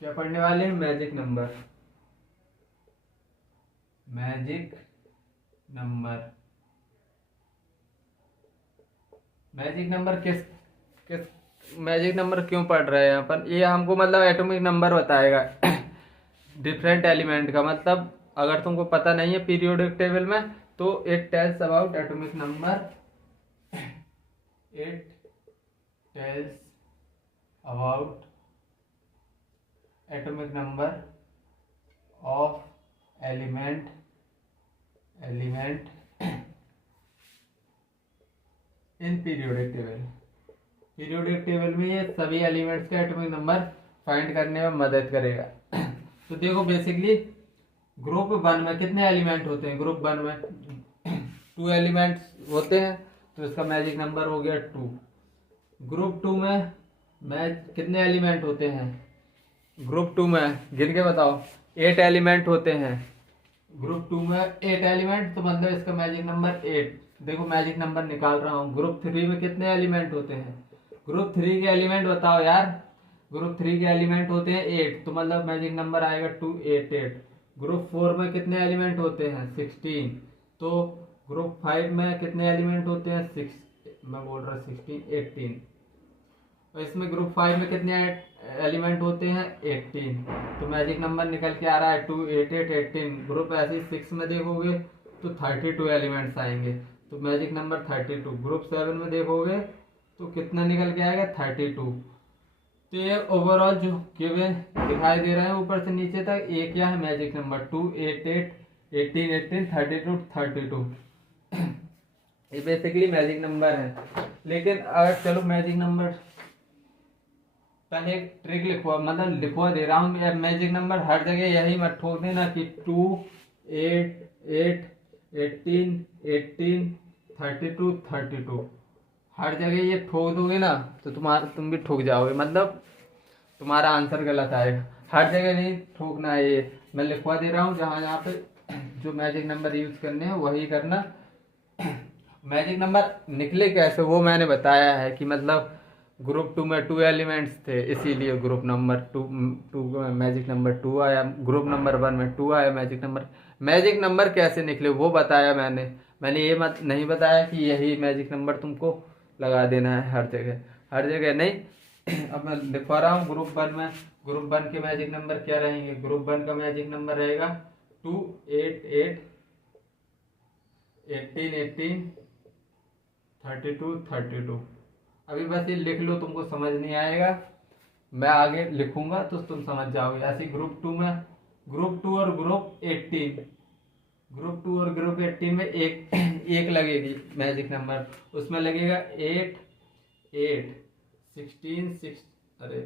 क्या पढ़ने वाले हैं, magic number, magic number. Magic number किस किस मैजिक नंबर क्यों पढ़ रहे हैं अपन, ये हमको मतलब एटॉमिक नंबर बताएगा डिफरेंट एलिमेंट का। मतलब अगर तुमको पता नहीं है पीरियोडिक टेबल में, तो it tells about atomic number, it tells about atomic number of element in periodic table. Periodic table में ये सभी एलिमेंट्स का एटॉमिक नंबर फाइंड करने में मदद करेगा। तो देखो बेसिकली ग्रुप 1 में कितने एलिमेंट होते हैं, ग्रुप 1 में 2 एलिमेंट्स होते हैं, तो इसका मैजिक नंबर हो गया 2। ग्रुप 2 में कितने एलिमेंट होते हैं, ग्रुप 2 में गिन के बताओ, 8 एलिमेंट होते हैं। ग्रुप 2 में 8 एलिमेंट, तो मतलब इसका मैजिक नंबर 8। देखो मैजिक नंबर निकाल रहा हूँ। ग्रुप 3 में कितने एलिमेंट होते हैं, ग्रुप 3 के एलिमेंट बताओ यार, ग्रुप 3 के एलिमेंट होते हैं 8, तो मतलब मैजिक नंबर आएगा 288। ग्रुप 4 में कितने एलिमेंट होते हैं 16, तो ग्रुप 5 में कितने एलिमेंट होते हैं 6, मैं बोल रहा 16 18। और इसमें ग्रुप 5 में कितने एलिमेंट होते हैं 18, तो मैजिक नंबर निकल के आ रहा है 288 18। ग्रुप ऐसे 6 में देखोगे तो 32 एलिमेंट्स आएंगे, तो मैजिक नंबर 32। ग्रुप 7 में देखोगे तो कितना निकल के आएगा 32। तो ये ओवरऑल जो गिवन दिखाई दे रहा है ऊपर से नीचे तक, ये क्या है मैजिक नंबर 288 18 18 32 32। ये बेसिकली मैजिक नंबर है। लेकिन अगर चलो मैजिक नंबर पहले एक ट्रिक लिखवा, मतलब लिखवा दे रहा हूँ, मैजिक नंबर हर जगह यही मत ठोक देना कि 2 8 8 18 18 32 32। हर जगह ये ठोक दोगे ना तो तुम भी ठोक जाओगे, मतलब तुम्हारा आंसर गलत आएगा। हर जगह नहीं ठोकना है, ये मैं लिखवा दे रहा हूँ, जहाँ जहाँ पे जो मैजिक नंबर यूज करने हैं वही करना। मैजिक नंबर निकले कैसे वो मैंने बताया है कि मतलब ग्रुप 2 में 2 एलिमेंट्स थे, इसीलिए ग्रुप नंबर 2 में मैजिक नंबर 2 आया। ग्रुप नंबर 1 में 2 आया मैजिक नंबर कैसे निकले वो बताया मैंने ये मत नहीं बताया कि यही मैजिक नंबर तुमको लगा देना है हर जगह नहीं। अब मैं लिखवा रहा हूँ ग्रुप 1 के मैजिक नंबर क्या रहेंगे। ग्रुप 1 का मैजिक नंबर रहेगा 2 8 8 18 18 32 32। अभी बस ये लिख लो, तुमको समझ नहीं आएगा, मैं आगे लिखूंगा तो तुम समझ जाओगे। ऐसे ग्रुप टू में, ग्रुप टू और ग्रुप 18, ग्रुप टू और ग्रुप 18 में एक एक लगेगी मैजिक नंबर, उसमें लगेगा 8 8 16 6, अरे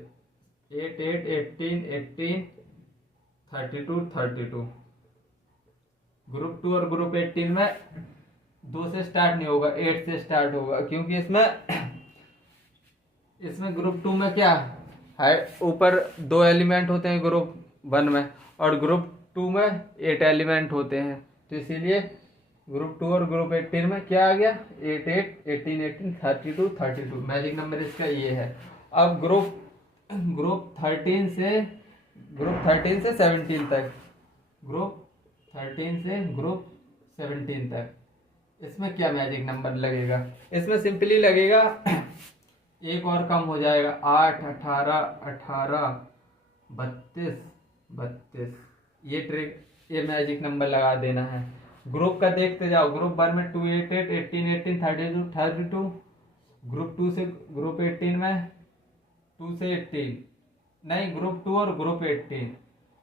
8 8 18 18 32 32। ग्रुप टू और ग्रुप 18 में 2 से स्टार्ट नहीं होगा, 8 से स्टार्ट होगा, क्योंकि इसमें इसमें ग्रुप टू में क्या है, ऊपर 2 एलिमेंट होते हैं ग्रुप 1 में, और ग्रुप 2 में 8 एलिमेंट होते हैं, तो इसीलिए ग्रुप 2 और ग्रुप 18 में क्या आ गया, 8 8 18 18 32 32। मैजिक नंबर इसका ये है। अब ग्रुप 13 से 17 तक, ग्रुप 13 से ग्रुप 17 तक, इसमें क्या मैजिक नंबर लगेगा, इसमें सिंपली लगेगा, एक और कम हो जाएगा, 8 18 18 32 32। ये ट्रिक, ये मैजिक नंबर लगा देना है। ग्रुप का देखते जाओ, ग्रुप 1 में 2 8 8 18 18 32 32, ग्रुप 2 से ग्रुप 18 में 2 से 18, नहीं ग्रुप 2 और ग्रुप 18,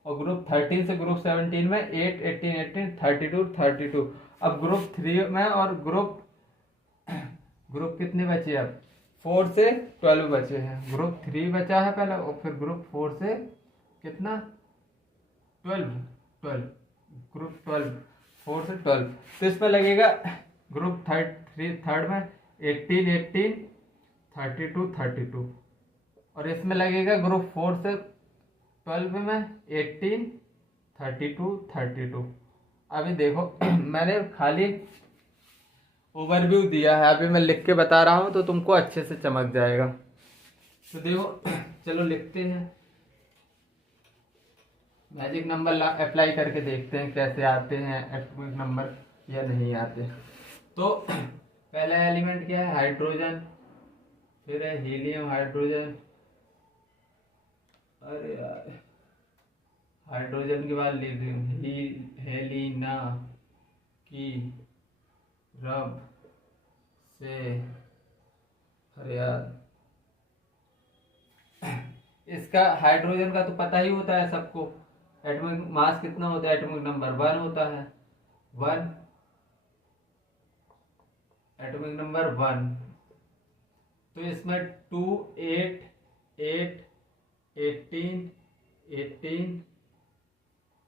और ग्रुप 13 से ग्रुप 17 में 8 18 18 32 32। अब ग्रुप 3 में और ग्रुप कितने बचे, अब 4 से 12 बचे हैं। ग्रुप 3 बचा है पहले, और फिर ग्रुप 4 से कितना, 12, ग्रुप 12, 4 से 12। तो इसमें लगेगा ग्रुप थर्ड में 18 18 32 32, और इसमें लगेगा ग्रुप 4 से 12 में 18 32 32। अभी देखो मैंने खाली ओवरव्यू दिया है, अभी मैं लिख के बता रहा हूँ तो तुमको अच्छे से चमक जाएगा। तो देखो चलो लिखते हैं, मैजिक नंबर अप्लाई करके देखते हैं कैसे आते हैं एटॉमिक नंबर या नहीं आते। तो पहला एलिमेंट क्या है, हाइड्रोजन, फिर है हीलियम हाइड्रोजन, अरे यार हाइड्रोजन के बाद लिथियम, हेलिना की रब से, अरे यार इसका हाइड्रोजन का तो पता ही होता है सबको, एटॉमिक मास कितना होता है, एटॉमिक नंबर 1 होता है, 1 एटॉमिक नंबर 1। तो इसमें 2 8 8 18 18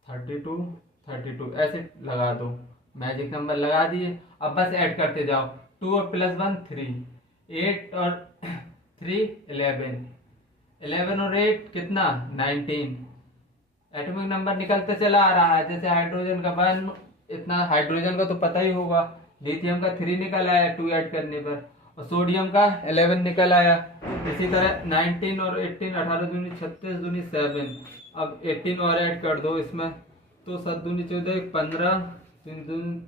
32 32 ऐसे लगा दो, मैजिक नंबर लगा दिए। अब बस ऐड करते जाओ, 2 और +1 3, 8 और 3 11, 11 और 8 कितना 19। एटॉमिक नंबर निकलते चला आ रहा है, जैसे हाइड्रोजन का 1, इतना हाइड्रोजन का तो पता ही होगा, लिथियम का 3 निकल आया 2 ऐड करने पर, और सोडियम का 11 निकल आया। इसी तरह 19 और 18, 18 दूनी 36 दूनी 7, अब 18 और ऐड कर दो इसमें, तो 7 दूनी 14 15 3 दूनी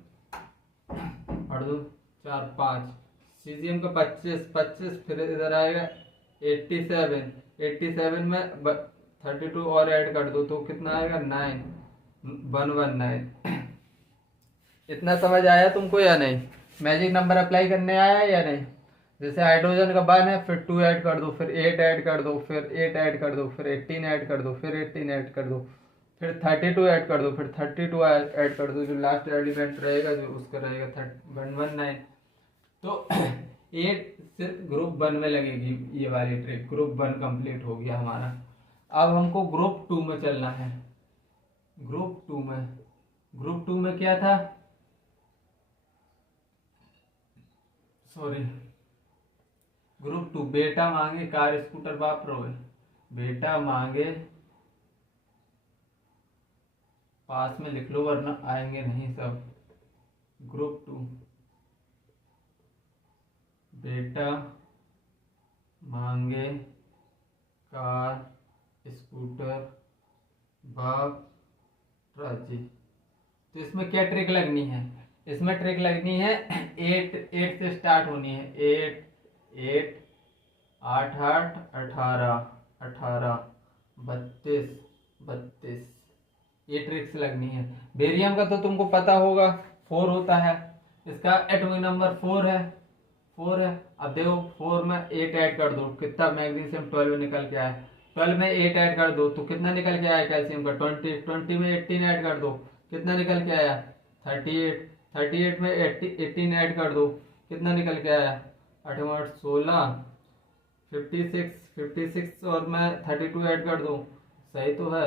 8 2 4 5, सीजियम का 25 25, फिर इधर आएगा 87, 87 में 32 और ऐड कर दो तो कितना आएगा 9 119। इतना समझ आया तुमको या नहीं, मैजिक नंबर अप्लाई करने आया या नहीं। जैसे हाइड्रोजन का 1 है, फिर 2 ऐड कर दो, फिर 8 ऐड कर दो, फिर 8 ऐड कर दो, फिर 18 ऐड कर दो, फिर 18 ऐड कर दो, फिर 32 ऐड कर दो, फिर 32 ऐड कर दो, जो लास्ट एलिमेंट रहेगा जो उसका रहेगा 119। तो ये सिर्फ ग्रुप 1 में लगेगी ये वाली ट्रिक। ग्रुप 1 कंप्लीट हो गया हमारा। अब हमको ग्रुप 2 में चलना है। ग्रुप 2 में क्या था, सॉरी, ग्रुप 2 बेटा मांगे कार स्कूटर बाप रोए, बेटा मांगे, पास में लिख लो वरना आएंगे नहीं सब। ग्रुप 2 बेटा मांगे कार स्कूटर बाप राजी। तो इसमें क्या ट्रिक लगनी है, इसमें ट्रिक लगनी है 8 से स्टार्ट होनी है, 8 8 8 8 18 18 32 32, ये ट्रिक्स लगनी है। बेरियम का तो तुमको पता होगा 4 होता है, इसका एटॉमिक नंबर 4 है, 4 है। अब देखो 4 में 8 ऐड कर दो, कितना मैग्नीशियम 12 निकल के आया। 12 में 8 ऐड कर दो तो कितना निकल के आया कैल्शियम का 20। 20 में 18 ऐड कर दो, कितना निकल के आया 38। 38 में 18 ऐड कर दो, कितना निकल के आया 8 8 16 56। 56 और मैं 32 ऐड कर दो, सही तो है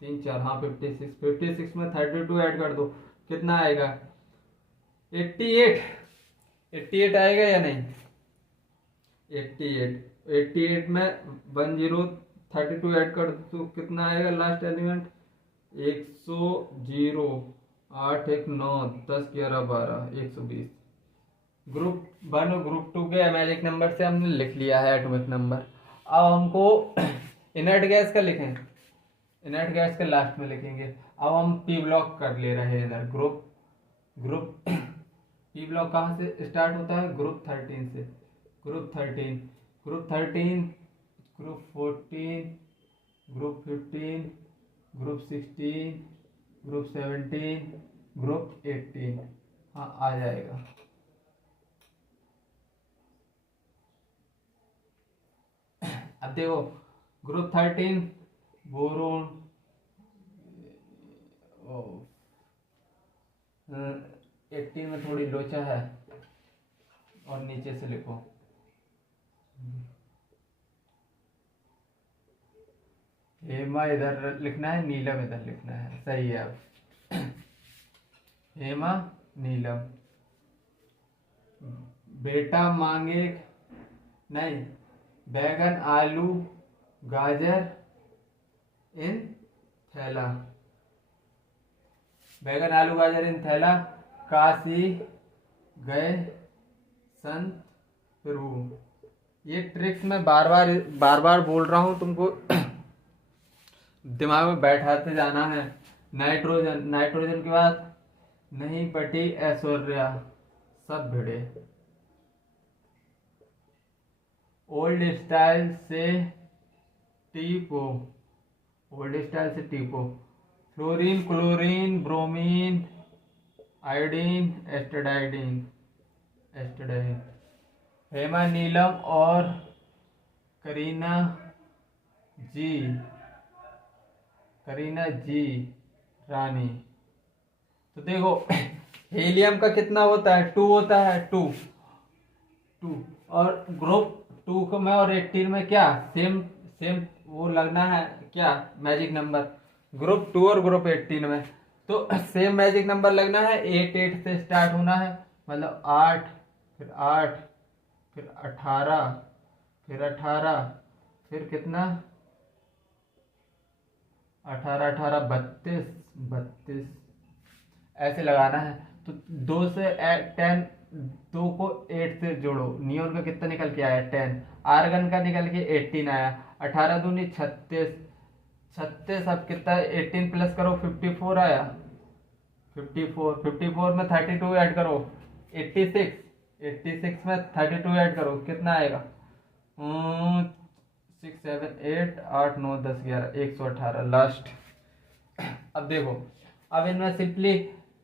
3 4 हाँ 56। 56 में 32 ऐड कर दो, कितना आएगा 88। 88 आएगा या नहीं 88। 88 में 1032 ऐड कर दो तो कितना आएगा लास्ट एलिमेंट 100। 8 1 9 10 11 12 120। ग्रुप 1 और ग्रुप 2 के मैजिक नंबर से हमने लिख लिया है एटॉमिक नंबर। अब हमको इनर्ट गैस का लिखें, इनर्ट गैस के लास्ट में लिखेंगे। अब हम पी ब्लॉक कर ले रहे हैं इधर। ग्रुप पी ब्लॉक कहाँ से स्टार्ट होता है ग्रुप 13 से। Group 13, group 13, group 14, group 15, group 16, group 17, group 18। हाँ आ जाएगा। अब देखो ग्रुप 13 बोरोन 18 में थोड़ी लोचा है और नीचे से लिखो हेमा इधर लिखना है, नीलम इधर लिखना है, सही है। अब हेमा नीलम बेटा मांगे नहीं बैगन आलू गाजर इन थैला। बैगन आलू गाजर इन थैला काशी गए संत प्रभु। ये ट्रिक्स मैं बार बार बोल रहा हूँ, तुमको दिमाग में बैठाते जाना है। नाइट्रोजन, नाइट्रोजन के बाद नहीं पटी ऐश्वर्या सब भिड़े। ओल्ड स्टाइल से टीपो, ओल्ड स्टाइल से टीपो। Fluorine chlorine bromine iodine astatine astatine. Hema Neelam और करीना जी रानी। तो देखो हीलियम का कितना होता है 2 होता है 2 और ग्रुप 2 में और 18 में क्या सेम वो लगना है क्या मैजिक नंबर ग्रुप 2 और ग्रुप 18 में। तो सेम मैजिक नंबर लगना है 8 8 से स्टार्ट होना है, मतलब 8 फिर 8 फिर 18 फिर 18 फिर कितना 18 18 32 ऐसे लगाना है। तो 2 से 10, 2 को 8 से जोड़ो, नियोन का कितना निकल के आया 10, आर्गन का निकल के 18 आया, 18 दूनी 36 36। अब कितना 18 प्लस करो 54 आया 54 में 32 ऐड करो 86 में 32 ऐड करो कितना आएगा 6 7 8 8 9 10 11 118 लास्ट। अब देखो अब इनमें सिंपली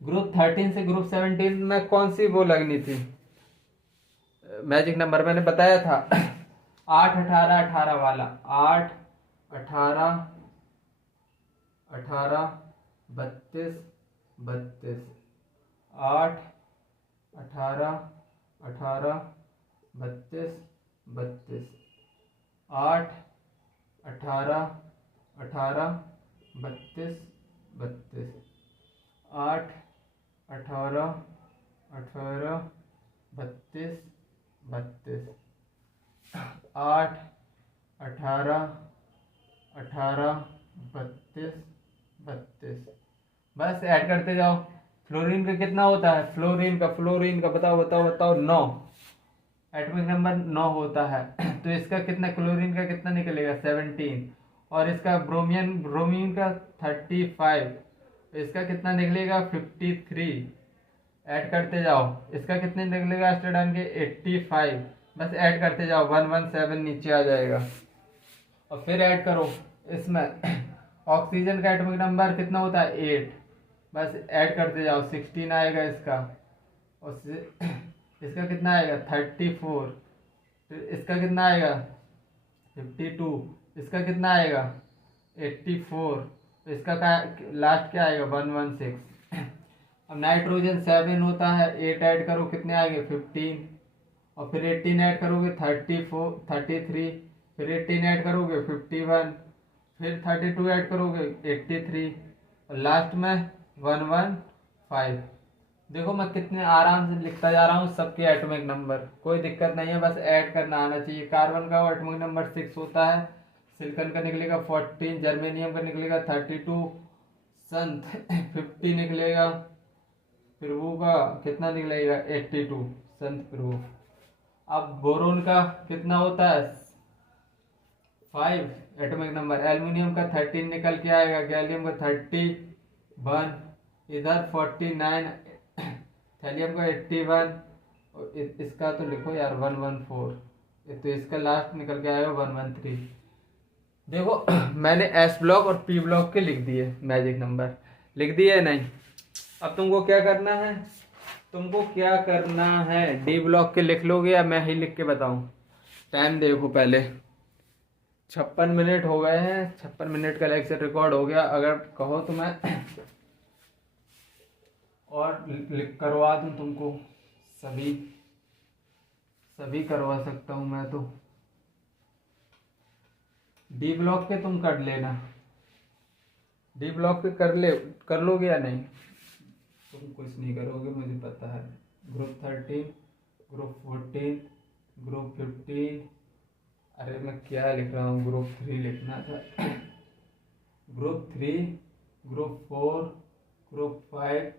ग्रुप 13 से ग्रुप 17 में कौन सी वो लगनी थी मैजिक नंबर मैंने बताया था 8 18 18 वाला 8 18 18 32 32 8 18 18 32 32 8 18 18 32 32 8 18 18 32 32 8 18 18 32 32। बस ऐड करते जाओ। फ्लोरीन का कितना होता है फ्लोरीन का बताओ 9 एटॉमिक नंबर 9 होता है। तो इसका कितना क्लोरीन का कितना निकलेगा 17 और इसका ब्रोमीन का 35, इसका कितना निकलेगा 53। ऐड करते जाओ इसका कितने निकलेगा एस्टेडाइन के 85। बस ऐड करते जाओ 117 नीचे आ जाएगा। और फिर ऐड करो इसमें ऑक्सीजन का एटॉमिक नंबर कितना होता है 8। बस ऐड करते जाओ 16 आएगा इसका और इसका कितना आएगा 34, फिर इसका कितना आएगा 52, इसका कितना आएगा 84, तो इसका लास्ट क्या आएगा 116। अब नाइट्रोजन 7 होता है, 8 ऐड करो कितने आएंगे 15, और फिर 18 ऐड करोगे 33, फिर 18 ऐड करोगे 51, फिर 32 ऐड करोगे 83, और लास्ट में 115। देखो मैं कितने आराम से लिखता जा रहा हूँ सबके एटॉमिक नंबर, कोई दिक्कत नहीं है, बस ऐड करना आना चाहिए। कार्बन का एटॉमिक नंबर 6 होता है, सिलिकॉन का निकलेगा 14, जर्मेनियम का निकलेगा 32, संथ 50 निकलेगा, प्रभु का कितना निकलेगा 82, संत प्रभु। अब बोरोन का कितना होता है 5 एटॉमिक नंबर, एल्युमिनियम का 13 निकल के आएगा, गैलियम का 31, इधर 49, थैलियम का 81, और इसका तो लिखो यार 114, तो इसका लास्ट निकल के आएगा 113। देखो मैंने एस ब्लॉक और पी ब्लॉक के लिख दिए, मैजिक नंबर लिख दिए नहीं। अब तुमको क्या करना है, तुमको क्या करना है, डी ब्लॉक के लिख लोगे या मैं ही लिख के बताऊं? टाइम देखो पहले, 56 मिनट हो गए हैं, 56 मिनट का लेक्चर रिकॉर्ड हो गया। अगर कहो तो मैं और करवा दूं तुमको, सभी करवा सकता हूं मैं तो। डी ब्लॉक के तुम कर लेना, डी ब्लॉक के कर लोगे या नहीं? तुम कुछ नहीं करोगे मुझे पता है। ग्रुप 13, ग्रुप 14, ग्रुप 15, अरे मैं क्या लिख रहा हूँ, ग्रुप 3 लिखना था। Group 3, group 4, group 5,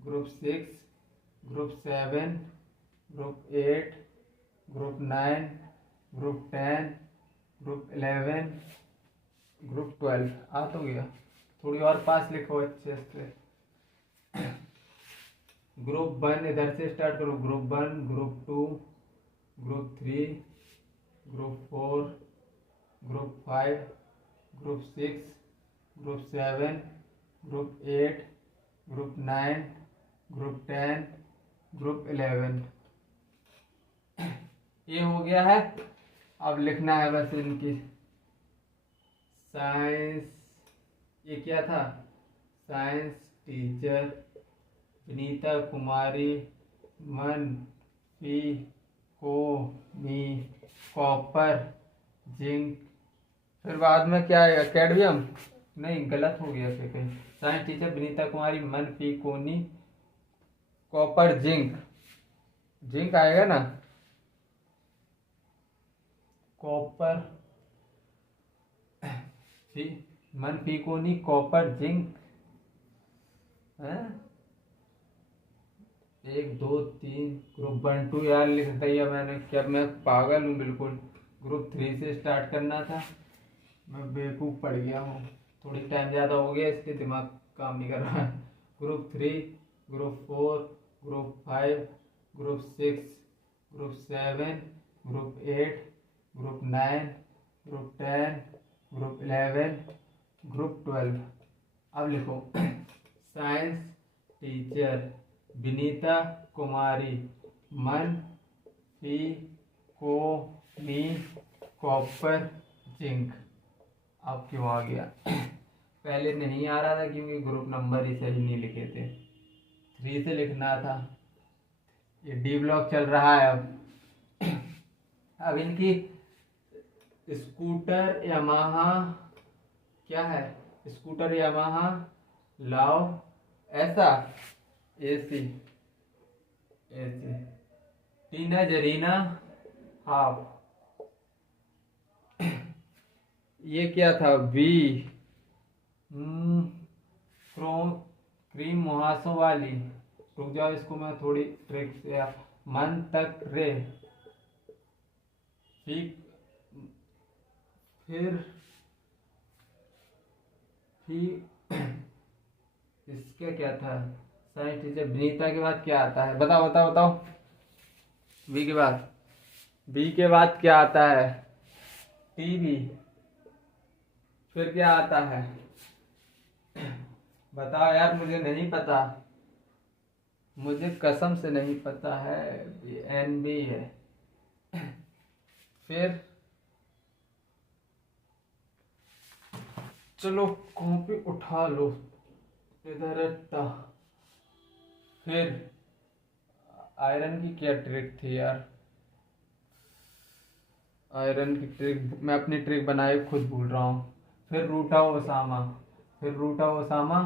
group 6, group 7, group 8, group 9, group 10, group 11, group 12 आ तो गया। थोड़ी और पास लिखो अच्छे से। ग्रुप 1 इधर से स्टार्ट करो, group 1, group 2, group 3, group 4, group 5, group 6, group 7, group 8, group 9, group 10, group 11। ये हो गया है। अब लिखना है बस इनकी साइंस, ये क्या था, साइंस टीचर विनीता कुमारी, मन पी को मी कॉपर जिंक, फिर बाद में क्या आएगा कैडमियम, नहीं गलत हो गया फिर कहीं। साइंस टीचर विनीता कुमारी, मन पी कोनी, कॉपर जिंक, जिंक आएगा ना, कॉपर मन पी कोनी कॉपर जिंक है। 1 2 3 ग्रुप 1 2 यार लिख दिया मैंने, क्या मैं पागल हूँ बिल्कुल। ग्रुप 3 से स्टार्ट करना था, मैं बेवकूफ़ पड़ गया हूँ, थोड़ी टाइम ज़्यादा हो गया इसलिए दिमाग काम नहीं कर रहा है। Group 3, group 4, group 5, group 6, group 7, group 8, group 9, group 10, group 11, group 12। अब लिखो साइंस टीचर विनीता कुमारी, मन पी को मी कॉपर जिंक। अब क्यों आ गया? पहले नहीं आ रहा था क्योंकि ग्रुप नंबर ही सही नहीं लिखे थे, 3 से लिखना था। ये डी ब्लॉक चल रहा है। अब इनकी स्कूटर यामाहा, क्या है स्कूटर यामाहा लाओ ऐसा, एसी एसी, टीना जरीना हाफ, ये क्या था बी क्रीम मुहासों वाली, रुक जाओ इसको मैं थोड़ी ट्रिक से, मन तक रे, फिर इसका क्या था, साइंस टीचर विनीता के बाद क्या आता है, बताओ बताओ बताओ। बी के बाद क्या आता है, टीवी, फिर क्या आता है बताओ यार, मुझे नहीं पता, मुझे कसम से नहीं पता है, NB है। फिर चलो कॉपी उठा लो, इधर है। फिर आयरन की क्या ट्रिक थी यार, आयरन की ट्रिक मैं अपनी ट्रिक बनाई खुद भूल रहा हूँ। फिर रूटा ओसामा, फिर रूटा ओसामा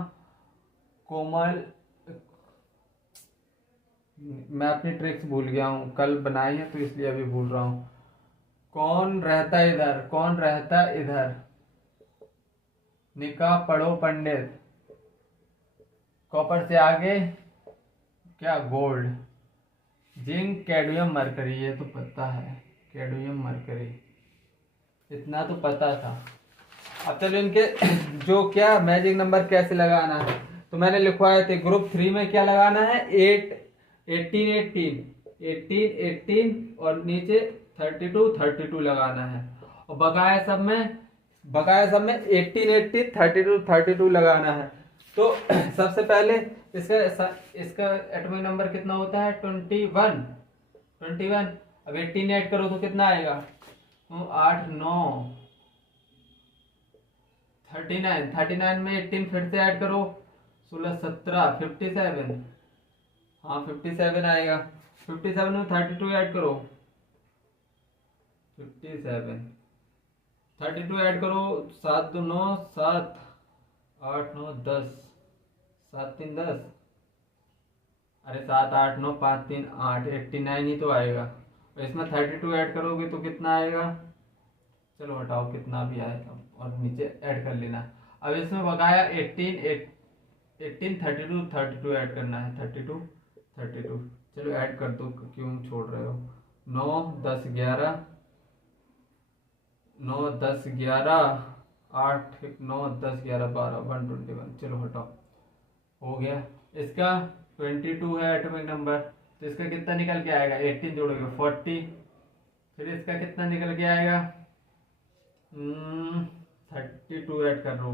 कोमल, मैं अपनी ट्रिक्स भूल गया हूँ, कल बनाई है तो इसलिए अभी भूल रहा हूँ। कौन रहता इधर, कौन रहता इधर, निकाह पढ़ो पंडित, कॉपर से आगे क्या, गोल्ड, जिंक कैडमियम मरकरी, ये तो पता है, कैडमियम मरकरी, इतना तो पता था। अब चलो इनके जो क्या मैजिक नंबर कैसे लगाना है, तो मैंने लिखवाए थे ग्रुप 3 में क्या लगाना है, 8 18 18 18 18 और नीचे 32 32 लगाना है, और बकाया सब में 18 18 32 32 लगाना है। तो सबसे पहले इसका एटॉमिक नंबर कितना होता है, 21 21। अब 18 ऐड करो तो कितना आएगा, तो 8 9 39 39 में 18 फिर से ऐड करो, 16 17 57, हाँ 57 आएगा। 57 में 32 ऐड करो, 57 32 ऐड करो, 7 2 9 7 8 9 10 7 3 10, अरे 7 8 9 5 3 8 89 ही तो आएगा। और इसमें 32 ऐड करोगे तो कितना आएगा, चलो हटाओ कितना भी आए और नीचे ऐड कर लेना। अब इसमें बकाया 18 32 32 ऐड करना है, 32 32, चलो ऐड कर दो, क्यों छोड़ रहे हो। 9 10 11 9 10 11 8 9 10 11 12 121, चलो हटाओ, हो गया। इसका 22 है एटॉमिक नंबर, तो इसका कितना निकल के आएगा, 18 जोड़ोगे 40, फिर इसका कितना निकल के आएगा, 32 ऐड कर लो,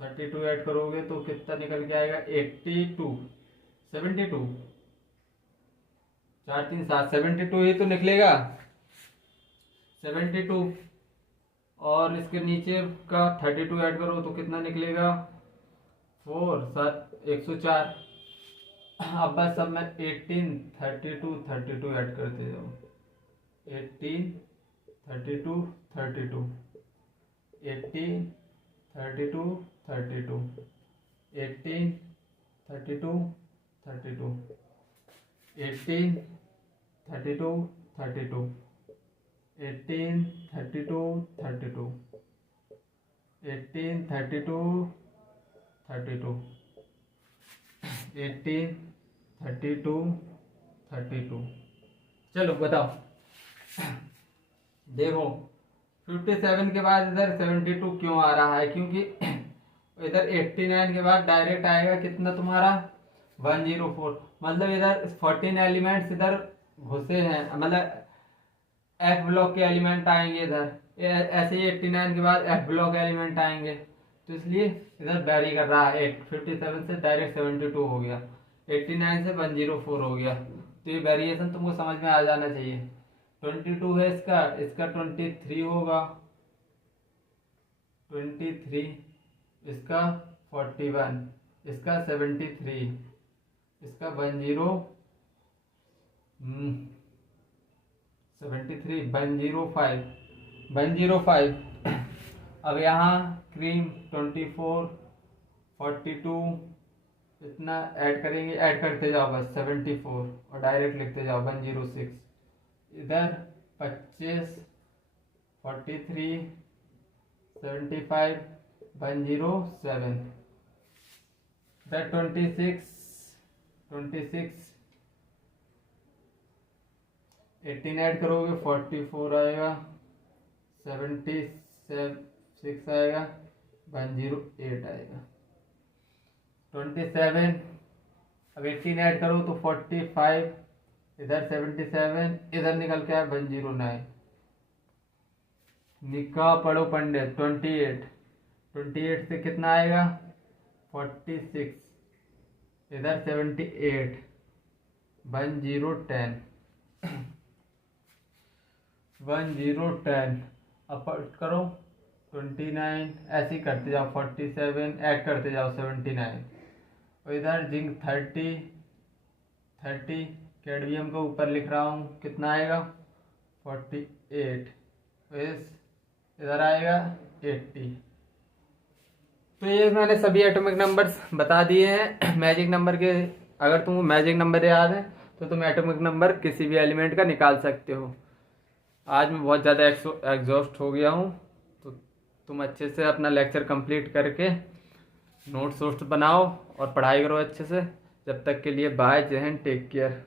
32 ऐड करोगे तो कितना निकल के आएगा, 82 72 4 3 7 72 ही तो निकलेगा, 72। और इसके नीचे का 32 ऐड करो तो कितना निकलेगा, 4 7 104। अब बस सब में 18 32 32 ऐड करते जाओ, 18 32 32 18 32 32 18 32 32 18 32 32 18 32 32 18 32 32 18 32 32। चलो बताओ, देखो 57 के बाद इधर 72 क्यों आ रहा है, क्योंकि इधर 89 के बाद डायरेक्ट आएगा कितना तुम्हारा 104, मतलब इधर 14 एलिमेंट्स इधर घुसे हैं, मतलब एफ ब्लॉक के एलिमेंट आएंगे इधर, ऐसे ही 89 के बाद एफ ब्लॉक एलिमेंट आएंगे, तो इसलिए इधर वेरी कर रहा है। 57 से डायरेक्ट 72 हो गया, 89 से 104 हो गया, तो ये वेरिएशन तुमको समझ में आ जाना चाहिए। 22 है इसका 23 होगा, 23 इसका 41, इसका 73, इसका 73 105 105। अब यहाँ क्रीम 24 42 इतना ऐड करेंगे, ऐड करते जाओ बस 74 और डायरेक्ट लिखते जाओ 106। इधर 25 43 75 107, इधर 26 18 ऐड करोगे 44 आएगा, 76 आएगा, 108 आएगा, 27। अब 18 ऐड करो तो 45, इधर 77, इधर निकल के आया 109। निकाह पढ़ो पंडित 28 से कितना आएगा 46, इधर 78, 1010, 1010, अब करो 29, ऐसे ही करते जाओ, 47 ऐड करते जाओ 79, और इधर जिंक 30, कैडमियम को ऊपर लिख रहा हूँ, कितना आएगा 48, इधर आएगा 80। तो ये मैंने सभी एटॉमिक नंबर्स बता दिए हैं। मैजिक नंबर के, अगर तुमको मैजिक नंबर याद है तो तुम एटॉमिक नंबर किसी भी एलिमेंट का निकाल सकते हो। आज मैं बहुत ज़्यादा एग्जॉस्ट हो गया हूँ, तो तुम अच्छे से अपना लेक्चर कंप्लीट करके नोट्स वोट्स बनाओ और पढ़ाई करो अच्छे से। जब तक के लिए बाय, जय हिंद, टेक केयर।